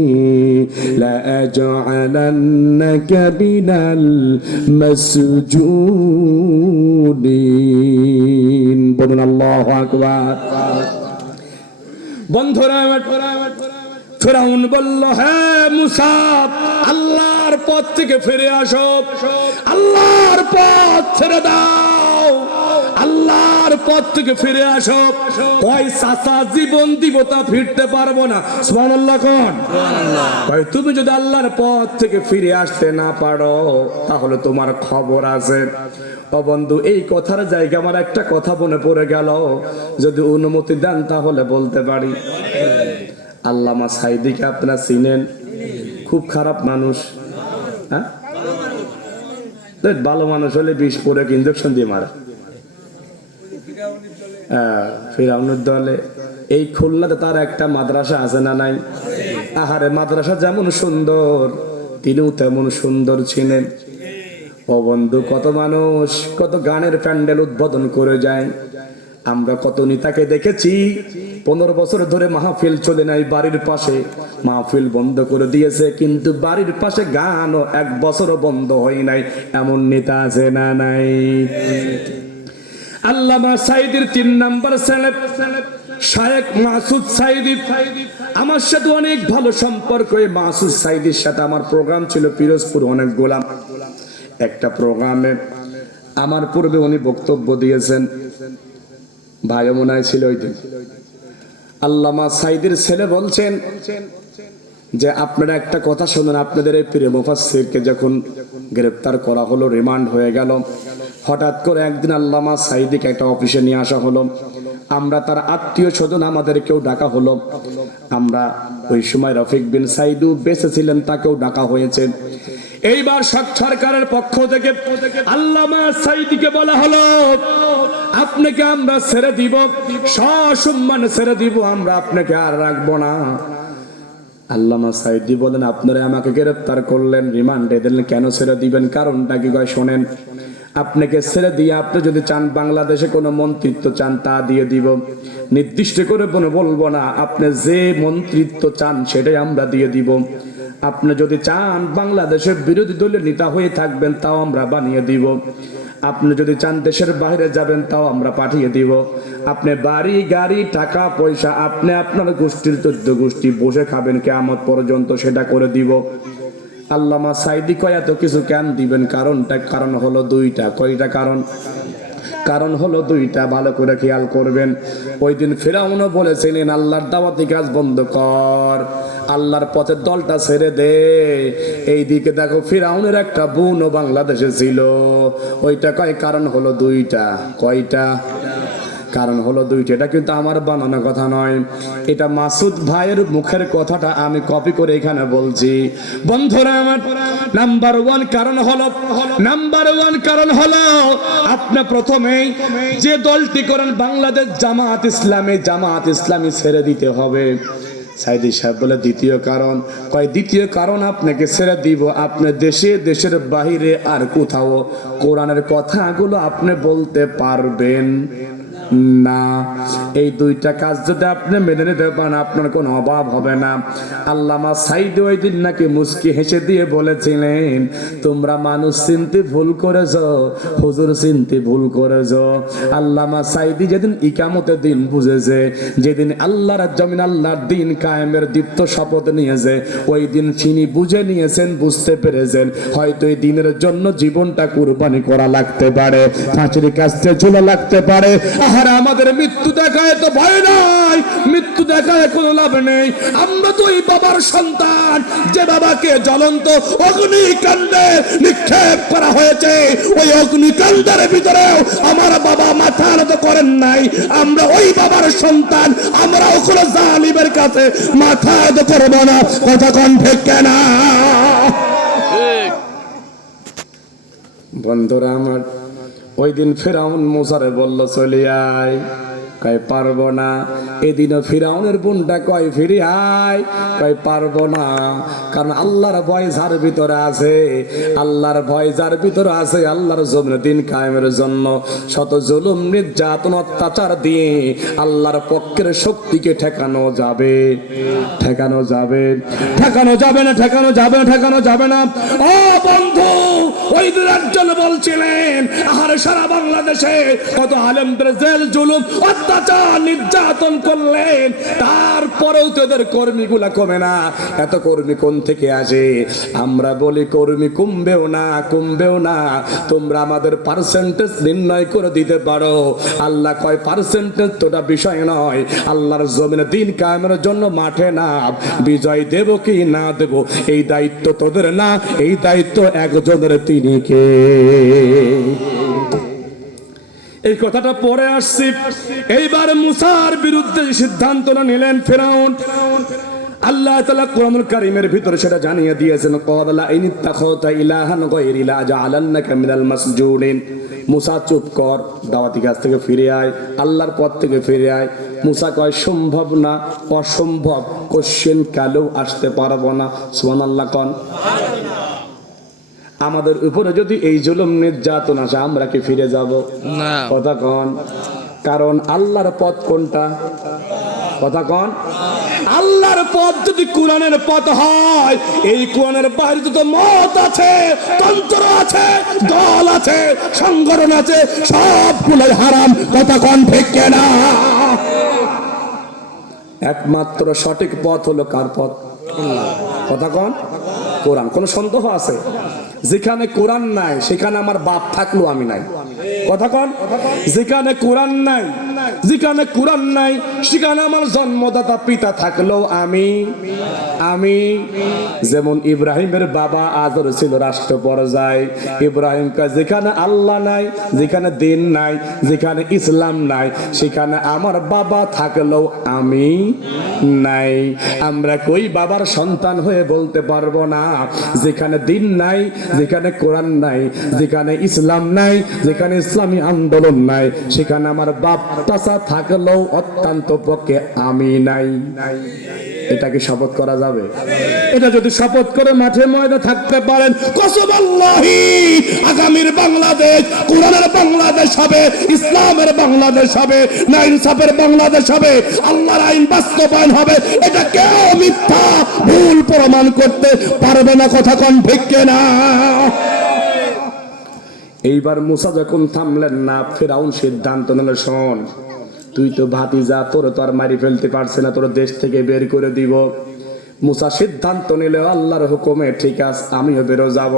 লা আজআলান্নাকা বিনাল মাসজুদিন। বলুন আল্লাহু আকবার। বন্ধুরা, ফিরআউন বলল, হ্যাঁ মুসা, আল্লাহর পথ থেকে ফিরে আসো, আল্লাহর পথ ছেড়ে দাও। আল্লাহর পথ থেকে ফিরে আসো। কয় চাচা জীবন দিব তা ফিরতে পারবো না, সুবহানাল্লাহ কোন। কয় তুমি যদি আল্লাহর পথ থেকে ফিরে আসতে না পারো তাহলে তোমার খবর আছে। ও বন্ধু, এই কথার জায়গা আমার একটা কথা মনে পড়ে গেল, যদি অনুমতি দেন তাহলে বলতে পারি। আল্লামা সাঈদীকে আপনারা চিনেন? খুব খারাপ মানুষ। হ্যাঁ, ভালো মানুষ হলে বিষ করে ইঞ্জেকশন দিয়ে মারে। ফিরাউনের দলে। এই খুলনাতে তার একটা মাদ্রাসা আছে না নাই? আহারে, মাদ্রাসা যেমন সুন্দর তিনিও তেমন সুন্দর ছিলেন। ও বন্ধু, কত মানুষ কত গানের প্যান্ডেল উদ্বোধন করে যায়। আমরা কত নেতাকে দেখেছি 15 বছর ধরে মাহফিল চলে নাই, বাড়ির পাশে মাহফিল বন্ধ করে দিয়েছে, কিন্তু বাড়ির পাশে গানও 1 বছরও বন্ধ হয় নাই, এমন নেতা আছে না নাই? আল্লামা সাঈদীর 3 নাম্বার ছেলে শায়েখ মাসুদ সাঈদী, আমার সাথে অনেক ভালো সম্পর্ক। এই মাসুদ সাঈদীর সাথে আমার প্রোগ্রাম ছিল পিরোজপুর অনেক গোলাম। একটা প্রোগ্রামে আমার পূর্বে উনি বক্তব্য দিয়েছেন, ভাইও মনে হয় ছিল ওই দিন। আল্লামা সাঈদীর ছেলে বলছেন যে আপনারা একটা কথা শুনুন, আপনাদের এই প্রিয় মুফাসসিরকে যখন গ্রেফতার করা হলো, রিমান্ড হয়ে গেল, হঠাৎ করে একদিন আল্লামা সাঈদীকে একটা অফিসে নিয়ে আসা হলো। আমরা তার আত্মীয় স্বজন, আমাদেরকেও ডাকা হলো। আমরা ওই সময় রফিক বিন সাঈদও বেঁচে ছিলেন, তাকেও ডাকা হয়েছে। এইবার সরকারের পক্ষ থেকে আল্লামা সাঈদীকে বলা হলো আপনাকে আমরা ছেড়ে দিব, সসম্মানে ছেড়ে দিব, আমরা আপনাকে আর রাখবো না। আল্লামা সাঈদী বলেন আপনারা আমাকে গ্রেফতার করলেন, রিমান্ডে দিলেন, কেন ছেড়ে দিবেন? কারণটা কি? কয় শোনেন, আপনাকে ছেড়ে দিয়ে আপনি যদি চান বাংলাদেশে কোনো মন্ত্রিত্ব চান তা দিয়ে দিব, নির্দিষ্ট করে বলবো না, আপনি যে মন্ত্রিত্ব চান সেটাই আমরা দিয়ে দিব। আপনি যদি চান বাংলাদেশের বিরোধী দলের নেতা হয়ে থাকবেন, তাও আমরা বানিয়ে দিব। আপনি যদি চান দেশের বাইরে যাবেন, তাও আমরা পাঠিয়ে দিব। আপনি বাড়ি গাড়ি টাকা পয়সা আপনি আপনার গোষ্ঠীর 14 গোষ্ঠী বসে খাবেন কিয়ামত পর্যন্ত, সেটা করে দিব। আল্লামা সাঈদী কয় এত কিছু কেন দিবেন? কারণ হলো 2টা। কয়টা কারণ? কারণ হলো 2টা, ভালো করে খেয়াল করবেন। ওই দিন ফিরাউনও বলেছিলেন আল্লাহর দাওয়াতি কাজ বন্ধ কর, আল্লাহর পথের দলটা ছেড়ে দে। এইদিকে দেখো ফিরাউনের একটা বোনও বাংলাদেশে ছিল। ওইটা কয় কারণ হলো 2টা। কয়টা? কারণ হলো 2টা। এটা কিন্তু আমার বানানো কথা নয়, এটা মাসুদ ভাইয়ের মুখের কথাটা আমি কপি করে এখানে বলছি। বন্ধুরা আমার, নাম্বার 1 কারণ হলো আপনি প্রথমেই যে দলটি করেন বাংলাদেশ জামাত ইসলামী ছেড়ে দিতে হবে। সাঈদী সাহেব বলে দ্বিতীয় কারণ। কয় দ্বিতীয় কারণ আপনাকে ছেড়ে দিব, আপনি দেশের বাহিরে আর কোথাও কোরআনের কথাগুলো আপনি বলতে পারবেন না। এই 2টা কাজ যদি আপনি মেনে নিতে পারেন, আপনার কোনো অভাব হবে না। আল্লামা সাঈদী ওই দিন নাকি মুস্কি হেসে দিয়ে বলেছিলেন তোমরা মানুষ চিনতে ভুল করেছো, হুজুর চিনতে ভুল করেছো। আল্লামা সাঈদী যেদিন ইকামতের দিন বুঝেছে, যেদিন আল্লাহর জমিন আল্লাহর দিন কায়েমের দীপ্ত শপথ নিয়েছে, ওই দিন তিনি বুঝে নিয়েছেন, বুঝতে পেরেছেন হয়তো এই দিনের জন্য জীবনটা কুরবানি করা লাগতে পারে, ফাঁসির কাছে ঝুলা লাগতে পারে। আর আমাদের মৃত্যু দেখায় তো ভয় নাই, মৃত্যু দেখায় কোনো লাভ নেই। আমরা তো এই বাবার সন্তান, যে বাবাকে জ্বলন্ত অগ্নিকাণ্ডে নিক্ষেপ করা হয়েছে, ওই অগ্নিকাণ্ডের ভিতরেও আমার বাবা মাথা নত করেন নাই। আমরা ওই বাবার সন্তান, আমরা ওখানে জালিমের কাছে মাথা নত করব না। কথা কোন ঠিক কেনা? বন্ধুরা আমার, ওই দিন ফিরাউন মুসারে বলল চলে আয়, কয় পারবো না। এদিনও ফিরাউনের বোনটা কয় ফিরে আয়, কয় পারবো না। কারণ আল্লাহর ভয় যার ভিতরে আছে, আল্লাহর ভয় যার ভিতরে আছে, আল্লাহর জমিনে দিন কায়েমের জন্য শত জুলুম নির্যাতন অত্যাচার দিয়ে আল্লাহর পক্ষের শক্তিকে ঠেকানো যাবে না। ও বন্ধু, ওই দিন একজন বলছিলেন আহারে সারা বাংলাদেশে কত আলেমদের জেল জুলুম অত্যাচার নির্যাতন করলেন, তারপরেও তো এদের কর্মীগুলা কমে না। এত কর্মী কোন থেকে আসে? আমরা বলি কর্মী কমবেও না, কমবেও না। তোমরা আমাদের পার্সেন্টেজ নির্ণয় করে দিতে পারো। আল্লাহ কয় পার্সেন্টেজ তোটা বিষয় নয়, আল্লাহর জমিনে দিন কায়েমের জন্য মাঠে না, বিজয় দেব কি না দেব এই দায়িত্ব তোদের না, এই দায়িত্ব একজনের, তিনি কে? এই কথাটা পরে আসছি। এইবার মুসার বিরুদ্ধে সিদ্ধান্তটা নিলেন ফেরাউন। আল্লাহ তাআলা কোরআনুল কারীমের ভিতরে সেটা জানিয়ে দিয়েছেন, ক্বালা ইনিত্তাখাযতা ইলাহান গায়রি লা জাআলান্নাকা মিনাল মাসজুনিন। মুসা চুপ কর, দাওয়াতি কাজ থেকে ফিরে আয়, আল্লাহর পথ থেকে ফিরে আয়। মুসা কয় সম্ভব না, অসম্ভব, কোশ্চেন কালেও আসতে পারবো না। সুবহানাল্লাহ কোন। আমাদের উপরে যদি এই জুলুম নির্যাতন আসে আমরা কি ফিরে যাব না? কথা কন। কারণ আল্লাহর পথ কোনটা? কথা কন। আল্লাহর পথ যদি কোরআনের পথ হয়, এই কোরআনের বাইরে তো মত আছে, তন্ত্র আছে, দল আছে, সংগঠন আছে, সবগুলোই হারাম। কথা কন ঠিক কিনা? একমাত্র সঠিক পথ হলো কার পথ? কথা কন। কোরআন। কোন সন্দেহ আছে? যেখানে কোরআন নাই সেখানে আমার বাপ থাকলো আমি নাই। কথা কন। যেখানে কোরআন নাই, যেখানে কোরআন নাই সেখানে আমার জন্মদাতা পিতা থাকলো আমি। যেমন ইব্রাহিমের বাবা আজর ছিল রাষ্ট্র পর্যায়ে। ইব্রাহিম কা যেখানে আল্লাহ নাই, যেখানে দিন নাই, যেখানে ইসলাম নাই, সেখানে আমার বাবা থাকলো আমি নাই। আমরা কই বাবার সন্তান হয়ে বলতে পারবো না যেখানে দিন নাই, যেখানে কোরআন নাই, যেখানে ইসলাম নাই, যেখানে ইসলামী আন্দোলন নাই, সেখানে আমার বাপ চাচা থাকলেও অত্যন্ত পক্ষে আমি নাই। এটাকে শপথ করা যাবে? এটা যদি শপথ করে মাঠে ময়দানে থাকতে পারেন, কসম আল্লাহি আগামীর বাংলাদেশ কোরআনের বাংলাদেশ হবে, ইসলামের বাংলাদেশ হবে, না ইনসাফের বাংলাদেশ হবে, আল্লাহর আইন বাস্তবায়ন হবে। এটা কেউ মিথ্যা ভুল প্রমাণ করতে পারবে না। কথা কোন ঠিক কিনা? এইবার মুসা যখন থামলেন না, ফেরাউন সিদ্ধান্ত নিল, শোন তুই তো ভাতিজা, তোর তো আর মারি ফেলতে পারছে না, তোর দেশ থেকে বের করে দিব। মুসা সিদ্ধান্ত নিল আল্লাহর হুকুমে, ঠিক আছে আমিও বেরো যাব।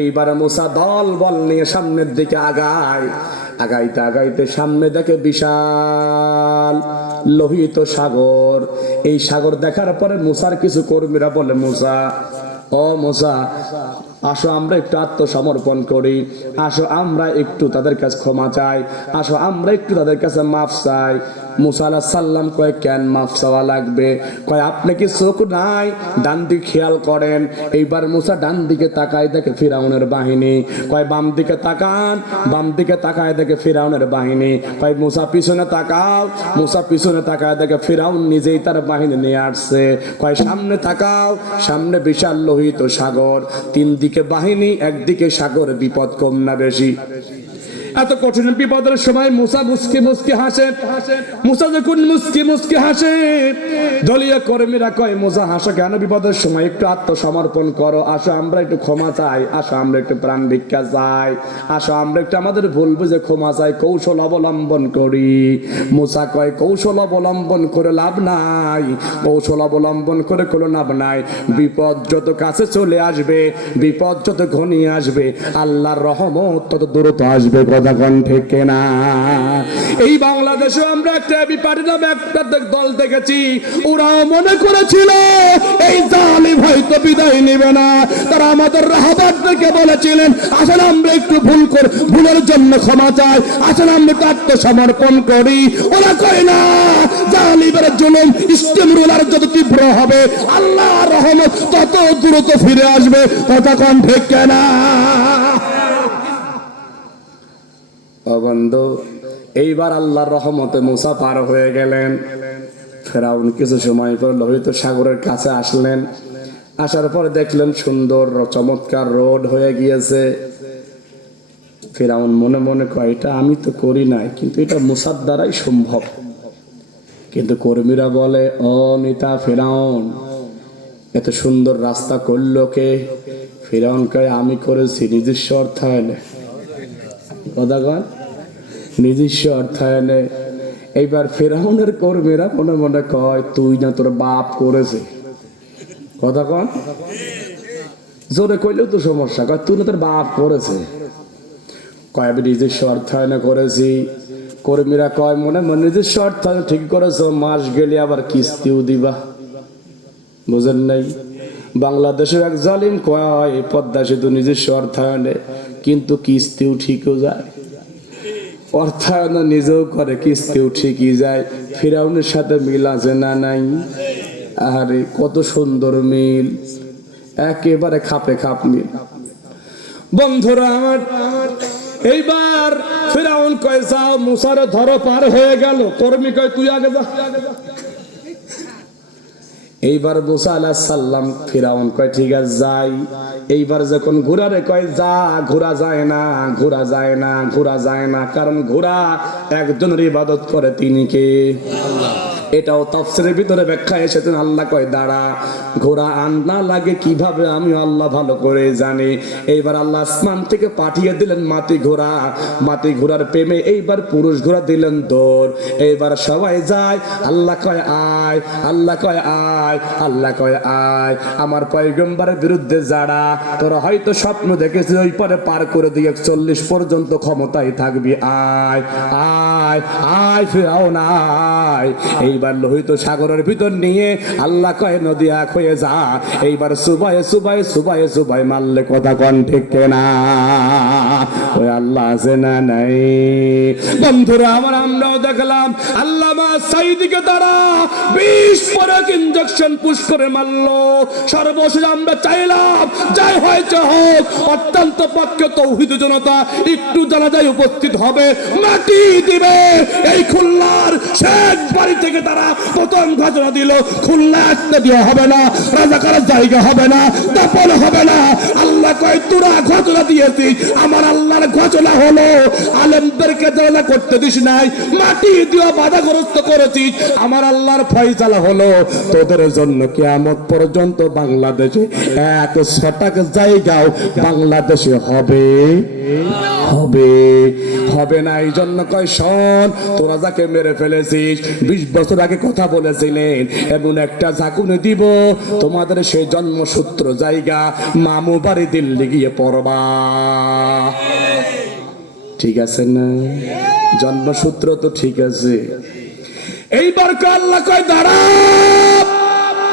এইবার মুসা দল বল নিয়ে সামনের দিকে আগাইতে আগাইতে সামনে দেখে বিশাল লোহিত সাগর। এই সাগর দেখার পরে মুসার কিছু কর্মীরা বলে, মুসা, ও মুসা, আসো আমরা একটু আত্মসমর্পণ করি, আসো আমরা একটু তাদের কাছে ক্ষমা চাই, আসো আমরা একটু তাদের কাছে মাফ চাই। মুসা আলাইহিস সালাম কয়, কেন মাফ চাওয়া লাগবে? কয় আপনি কি চোখ নাই? ডান দিকে খেয়াল করেন। এইবার মুসা ডান দিকে তাকায় দেখে ফিরাউনের বাহিনী। কয় বাম দিকে তাকান, বাম দিকে তাকায় দেখে ফিরাউনের বাহিনী। কয় মুসা পিছনে তাকাও, মুসা পিছনে তাকায় দেখে ফিরাউন নিজেই তার বাহিনী নিয়ে আসছে। কয় সামনে তাকাও, সামনে বিশাল লোহিত সাগর, তিন দিকে বাহিনী, একদিকে সাগর, বিপদ কম না বেশি? এত কঠিন বিপদের সময় মুসা মুস্কি মুস্কি হাসে। মুসা যখন মুস্কি মুস্কি হাসে, দলীয় কর্মীরা কয়, মুসা হাসো কেন? বিপদের সময় একটু আত্মসমর্পণ করো, আসো আমরা একটু ক্ষমা চাই, আসো আমরা একটু প্রাণ ভিক্ষা চাই, আসো আমরা একটু আমাদের ভুল বুঝে ক্ষমা চাই, কৌশল অবলম্বন করি। মুসা কয়, কৌশল অবলম্বন করে লাভ নাই, কৌশল অবলম্বন করে কোনো লাভ নাই। বিপদ যত কাছে চলে আসবে, বিপদ যত ঘনিয়ে আসবে, আল্লাহর রহমত তত দ্রুত আসবে। কথা কোন ঠিক কিনা? এই বাংলাদেশে আমরা একটা পার্টি নামে একটা দল দেখেছি, ওরাও মনে করেছিল এই জালিম হয়তো বিদায় নেবে না। তারা আমাদের রাহবারদেরকে বলেছিলেন, আসলে আমরা একটু ভুলের জন্য ক্ষমা চাই, আসলে আমরা একটু আত্মসমর্পণ করি। ওরা কয় না, জালিমের জুলুম ইস্তেমরুলার যত তীব্র হবে, আল্লাহর রহমত তত দ্রুত ফিরে আসবে। কথা কোন ঠিক কিনা? বন্ধু, এইবার আল্লাহর রহমতে মুসা পার হয়ে গেলেন। ফেরাউন কিছু সময় পর লোহিত সাগরের কাছে আসলেন। আসার পর দেখলেন সুন্দর চমৎকার রোড হয়ে গিয়েছে। ফেরাউন মনে মনে কয়, এটা আমি তো করি নাই, কিন্তু এটা মুসার দ্বারাই সম্ভব। কিন্তু কর্মীরা বলে, ও নেতা ফেরাউন, এত সুন্দর রাস্তা করলো কে? ফেরাউন কয়, আমি করেছি নিজস্ব অর্থায়নে। কথা কয়, নিজস্ব অর্থায়নে। এইবার ফেরাউনের কর্মীরা মনে মনে কয় তুই না তোর বাপ করেছে, কথা কন জোরে কইলেও তো সমস্যা, কয় তুই না তোর বাপ করেছে, কয় আমি নিজস্ব অর্থায়নে করেছি। কর্মীরা কয় মনে মনে নিজস্ব অর্থায়ন ঠিক করেছো, মাস গেলে আবার কিস্তিও দিবা, বুঝেন নাই? বাংলাদেশের এক জালিম কয় পদ্মা সেতু নিজস্ব অর্থায়নে, কিন্তু কিস্তিও ঠিকও যায়, অর্থায়ন নিজেও করে কিস্তিও ঠিকই যায়। ফিরাউনের সাথে মিল আছে না নাই? আরে কত সুন্দর মিল, একেবারে খাপে খাপ মিল। বন্ধুরা আমার, এইবার ফিরাউন কয় যাও মুসারে ধরো, পার হয়ে গেল। কর্মী কয় তুই আগে যা। এইবার মুসা আলাইহিস সালাম, ফিরাউন কয় ঠিক আছে যাই। এইবার যখন ঘোড়ারে কয় যা, ঘোড়া যায় না, ঘোড়া যায় না, ঘোড়া যায় না, কারণ ঘোড়া একজনের ইবাদত করে, তিনি কে? আল্লাহ। এটাও তাফসীরের ভিতরে ব্যাখ্যা এসেছেন। আল্লাহ কয় দাঁড়া, ঘোড়া আন্না লাগে কিভাবে আমি আল্লাহ ভালো করে জানি। এইবার আল্লাহ আসমান থেকে পাঠিয়ে দিলেন মাটি ঘোড়া, মাটি ঘোড়ার প্রেমে এইবার পুরুষ ঘোড়া দিলেন দৌড়। এইবার সবাই যায়, আল্লাহ কয় আয়, আল্লাহ কয় আয়, আল্লাহ কয় আয়। আমার পয়গম্বরের বিরুদ্ধে যারা, তোরা হয়তো স্বপ্ন দেখেছিস ওই পরে পার করে দিয়ে 40 পর্যন্ত ক্ষমতায় থাকবি, আয় আয় আয় ফিরাউন আয়। এইবার লোহিত সাগরের ভিতর নিয়ে আল্লাহ কয় নদী এক হয়ে যা। এইবার সুবায়ে সুবায়ে সুবায়ে সুবায়ে মারলে, কথা কন ঠিক না? ওই আল্লাহ আছে না নাই? বন্ধুরা আমার, আমরাও দেখলাম আল্লামা সাইদিকে তারা 20 পরক ইনজেকশন পুশ করে মারলো। সর্বশেষ আমরা চাইলাম যাই হয়েছে হোক, অত্যন্ত পক্ষে তৌহিদ জনতা একটু জানাজায় উপস্থিত হবে, মাটি দিবে। এই খুলনার শেখ বাড়ি থেকে তারা প্রথম ঘোষণা দিল, খুলনা আসতে দেওয়া হবে না, রাজাকারের জায়গা হবে না, দাপন হবে না। আল্লাহ কয় তোরা ঘোষণা দিয়েছিস, আমার আল্লাহর ঘোষণা হলো আলেমদেরকে জানা করতে দিস নাই, মাটি দিয়ে বাধাগ্রস্ত করেছিস, আমার আল্লাহর ফয়সালা হলো তোদের জন্য কিয়ামত পর্যন্ত বাংলাদেশে 100 জায়গাও বাংলাদেশে হবে হবে হবে না। এই জন্য কয় শোন, তোরা যাকে মেরে ফেলেছিস 20 বছর আগে কথা বলেছিলেন এমন একটা ঝাঁকুনি দিব, তোমাদের সেই জন্মসূত্র জায়গা মামু বাড়ি দিল্লি গিয়ে পড়বা। ঠিক আছে না? জন্মসূত্র তো ঠিক আছে। এইবার আল্লাহ কয় দাঁড়া,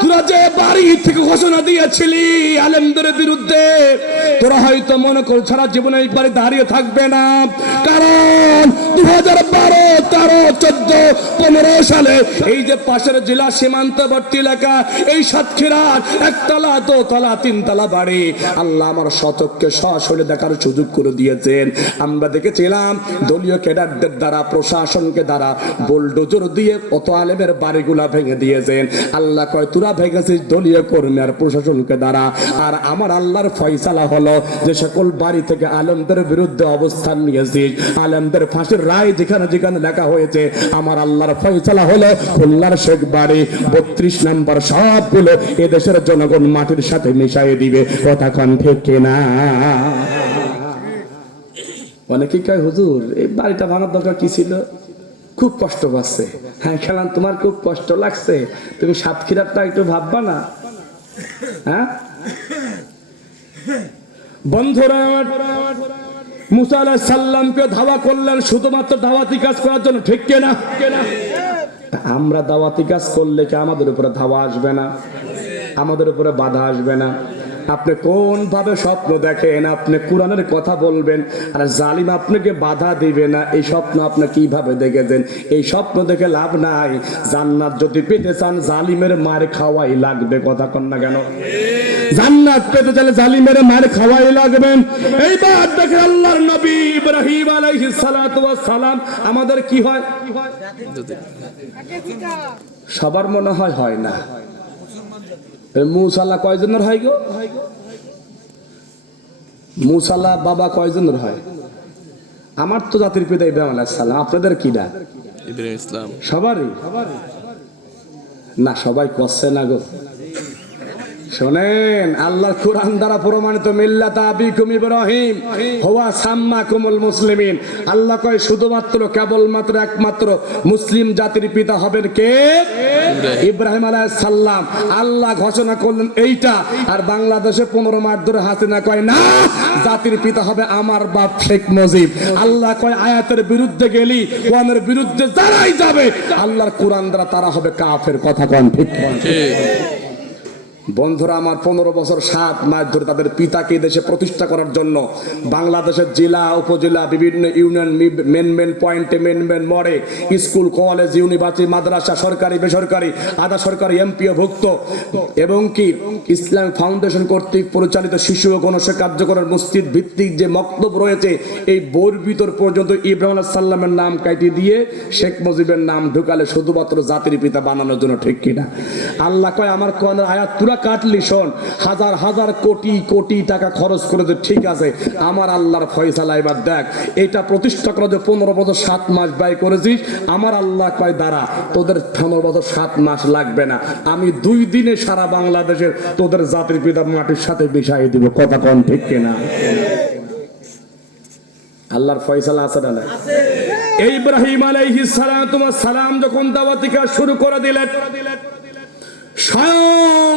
তোরা যে বাড়ি থেকে ঘোষণা দিয়েছিলি আলেমদের বিরুদ্ধে, তোরা হয়তো মনে কর সারা জীবনে এই বাড়ি দাঁড়িয়ে থাকবে না, কারণ 2012, 13, 14, 15 সালে এই যে পাশের জেলা সীমান্তবর্তী এলাকা, এই সাতক্ষীরার 1 তলা 2 তলা 3 তলা বাড়ি আল্লাহ আমার শতককে সরাসরি দেখার সুযোগ করে দিয়েছেন। আমরা দেখেছিলাম দলীয় ক্যাডারদের দ্বারা, প্রশাসনকে দ্বারা বুলডোজার দিয়ে কত আলেমের বাড়িগুলা ভেঙে দিয়েছেন। আল্লাহ কয় তোরা ভেঙেছিস দলীয় কর্মী আর প্রশাসনকে দ্বারা, আর আমার আল্লাহর ফয়সালা হলো যে সকল বাড়ি থেকে আলেমদের বিরুদ্ধে অবস্থান নিয়েছিস, আলেমদের ফাঁসির রায় যেখানে যেখানে লেখা হয়েছে, আমার আল্লাহর ফয়সালা হলো খুলনার শেখ বাড়ি 32 নম্বর সবগুলো এদেশের জনগণ মাটির সাথে মিশিয়ে দিবে। কথা কোন ঠিক না? অনেকে কয় হুজুর এই বাড়িটা ভাঙার দরকার কি ছিল, খুব কষ্ট পাচ্ছে। হ্যাঁ খেলাম, তোমার খুব কষ্ট লাগছে, তুমি সাতক্ষীরাটা একটু ভাববা না? হ্যাঁ বন্ধুরা, মুসা আলাইহিস সালামকে ধাওয়া করলেন শুধুমাত্র দাওয়াতি কাজ করার জন্য, ঠিক কিনা? আমরা দাওয়াতি কাজ করলে কি আমাদের উপরে ধাওয়া আসবে না? আমাদের উপরে বাধা আসবে না? আপনি কোন ভাবে স্বপ্ন দেখেন, আপনি কোরআনের কথা বলবেন আর জালিম আপনাকে বাধা দিবে না, এই স্বপ্ন আপনি কিভাবে দেখেছেন? এই স্বপ্ন দেখে লাভ নাই। জান্নাত যদি পেতে চান জালিমের মার খাওয়াই লাগবে। কথা কন না কেন? জান্নাত পেতে চাইলে জালিমের মার খাওয়াই লাগবেন। এইবার দেখেন আল্লাহর নবী ইব্রাহিম আলাইহিস সালাতু ওয়াস সালাম, আমাদের কি হয় সবার মনে হয় না। মুসাল্লাহ কয়জনের হয় গো? মুসাল্লাহ বাবা কয়জনের হয়? আমার তো জাতির পিতা ইব্রাহিম আলাইহিস সালাম, আপনাদের কি ডাক? ইব্রাহিম ইসলাম। সবারই না, সবাই করছে না গো, শোনেন, আল্লাহর কোরআন দ্বারা প্রমাণিত মিল্লাত আবিকুম ইব্রাহিম হুয়া সাম্মাকুমুল মুসলিমিন। আল্লাহ কয় শুধুমাত্র কেবলমাত্র একমাত্র মুসলিম জাতির পিতা হবেন কে? ইব্রাহিম আলাইহিস সালাম। আল্লাহ ঘোষণা করলেন এইটা, আর বাংলাদেশে 15 মাস ধরে হাসিনা কয় না, জাতির পিতা হবে আমার বাপ শেখ মুজিব। আল্লাহ কয় আয়াতের বিরুদ্ধে গেলি, কোরআনের বিরুদ্ধে যারাই যাবে আল্লাহর কোরআন দ্বারা তারা হবে কাফের। কথা কোন ঠিক? বন্ধুরা আমার, 15 বছর 7 মাস ধরে তাদের পিতাকে দেশে প্রতিষ্ঠা করার জন্য বাংলাদেশের জেলা উপজেলা বিভিন্ন ইউনিয়ন মেন পয়েন্টে মেন মোড়ে স্কুল কলেজ ইউনিভার্সিটি মাদ্রাসা সরকারি বেসরকারি আধা সরকারি এমপিও ভুক্ত এবং কি ইসলাম ফাউন্ডেশন কর্তৃক পরিচালিত শিশু ও গণশিক্ষা কার্যক্রমের মসজিদ ভিত্তিক যে মক্তব রয়েছে, এই বোর ভিতর পর্যন্ত ইব্রাহিম আলাইহিস সালামের নাম কাটিয়ে দিয়ে শেখ মুজিবের নাম ঢুকালে শুধুমাত্র জাতির পিতা বানানোর জন্য। ঠিক কিনা? আল্লাহ কয় আমার কোরআনের আয়াত তুরা কাটলি, শোন, হাজার হাজার কোটি কোটি টাকা খরচ করেছে, ঠিক আছে, আমার আল্লাহর ফয়সালা এবার দেখ। এটা প্রতিষ্ঠা করা যে 15 বছর 7 মাস ব্যয় করেছিস, আমার আল্লাহ কয় দাঁড়া, তোদের 15 বছর 7 মাস লাগবে না, আমি 2 দিনে সারা বাংলাদেশের তোদের জাতির পিতার মাটির সাথে মিশিয়ে দিব। কথা কোন ঠিক কিনা? আল্লাহর ফয়সালা আছে না? ইব্রাহিম আলাইহিস সালাম যখন দাওয়াতি কাজ শুরু করে দিলেন, স্বয়ং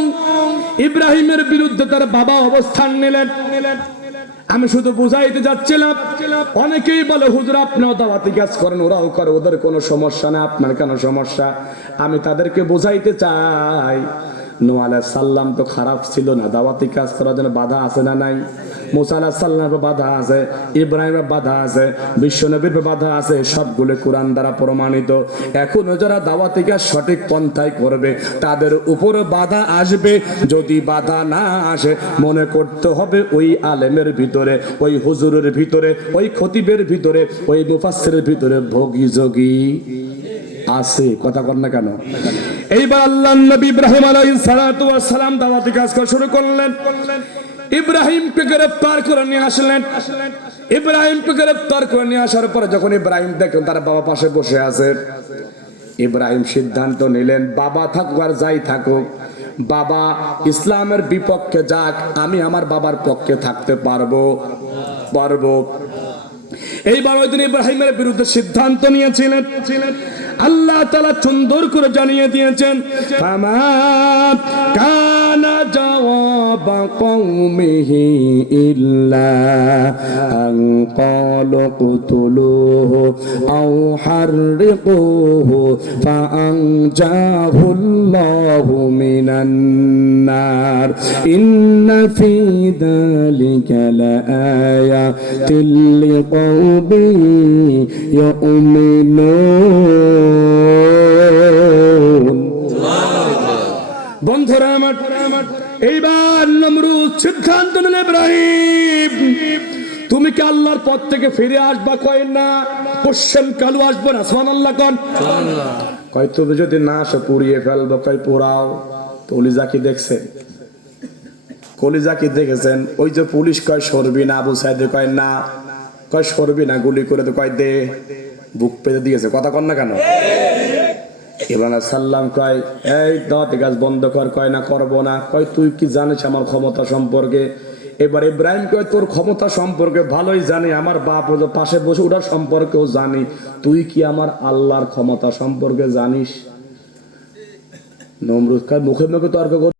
ইব্রাহিমের বিরুদ্ধে তার বাবা অবস্থান নিলেন। আমি শুধু বুঝাইতে যাচ্ছিলাম, অনেকেই বলে হুজুর আপনিও দাওয়াতি কাজ করেন, ওরাও করে, ওদের কোনো সমস্যা না, আপনার কেন সমস্যা? আমি তাদেরকে বুঝাইতে চাই, নূহ আলাইহিস সালাম তো খারাপ ছিল না, দাওয়াতি কাজ করার জন্য বাধা আছে না নাই? মুসা আলাইহিস সালামের বাধা আছে, ইব্রাহিমের বাধা আছে, বিশ্বনবীর বাধা আছে, সবগুলো কোরআন দ্বারা প্রমাণিত। এখনো যারা দাওয়াতি কাজ সঠিক পন্থায় করবে তাদের উপর বাধা আসবে। যদি বাধা না আসে, মনে করতে হবে ওই আলেমের ভিতরে, ওই হুজুরের ভিতরে, ওই খতিবের ভিতরে, ওই মুফাসসিরের ভিতরে ভোগী যোগী আছে। কথা কর না কেন? এইবার আল্লাহর নবী ইব্রাহিম আলাইহিস সালাম দাওয়াতি কাজ করা শুরু করলেন। ইব্রাহিমকে গ্রেফতার করে নিয়ে আসলেন। ইব্রাহিমকে গ্রেফতার করে নিয়ে আসার পরে যখন ইব্রাহিম দেখলেন তার বাবা পাশে বসে আছে, ইব্রাহিম সিদ্ধান্ত নিলেন, বাবা থাকুক আর যাই থাকুক, বাবা ইসলামের বিপক্ষে যাক, আমি আমার বাবার পক্ষে থাকতে পারবো। এইবার ওই দিন ইব্রাহিমের বিরুদ্ধে সিদ্ধান্ত নিয়েছিলেন। আল্লাহ তাআলা সুন্দর করে জানিয়ে দিয়েছেন, ফামা কানা জওয়াব কওমিহি ইল্লা আন ক্বালু কুতুলুহু আও হাররিকুহু ফাআনজাহুল্লাহু মিনান নার ইন্না ফী যালিকা লাআয়াতিল লিকাওমিন ইউমিনুন। বন্ধুরা আমার, এইবার নমরুদ সিদ্ধান্ত নিল, ইব্রাহিম তুমি কি আল্লাহর পথ থেকে ফিরে আসবা? কয় না, কোশ্চেন কালু আসবো না। সুবহানাল্লাহ কোন? কয় তুমি যদি না আসো পুড়িয়ে ফেলবো। কয় পোড়াও। কলিজা কি দেখছেন? কলিজা কি দেখেছেন? ওই যে পুলিশ কয় সরবি না, আবু সাইদ কয় না, কয় সরবি না, গুলি করে তো কয় দে, বুক পেতে দিয়েছে। কথা কন না কেন? ইব্রাহিম আলাইহিস সালাম কয় এই দাওয়াতি কাজ বন্ধ কর। কয় না, করবো না। কয় তুই কি জানিস আমার ক্ষমতা সম্পর্কে? এবার ইব্রাহিম কয় তোর ক্ষমতা সম্পর্কে ভালোই জানি, আমার বাপ হলো পাশে বসে ওটার সম্পর্কেও জানি, তুই কি আমার আল্লাহর ক্ষমতা সম্পর্কে জানিস? নমরুদ কয় মুখে মুখে তর্ক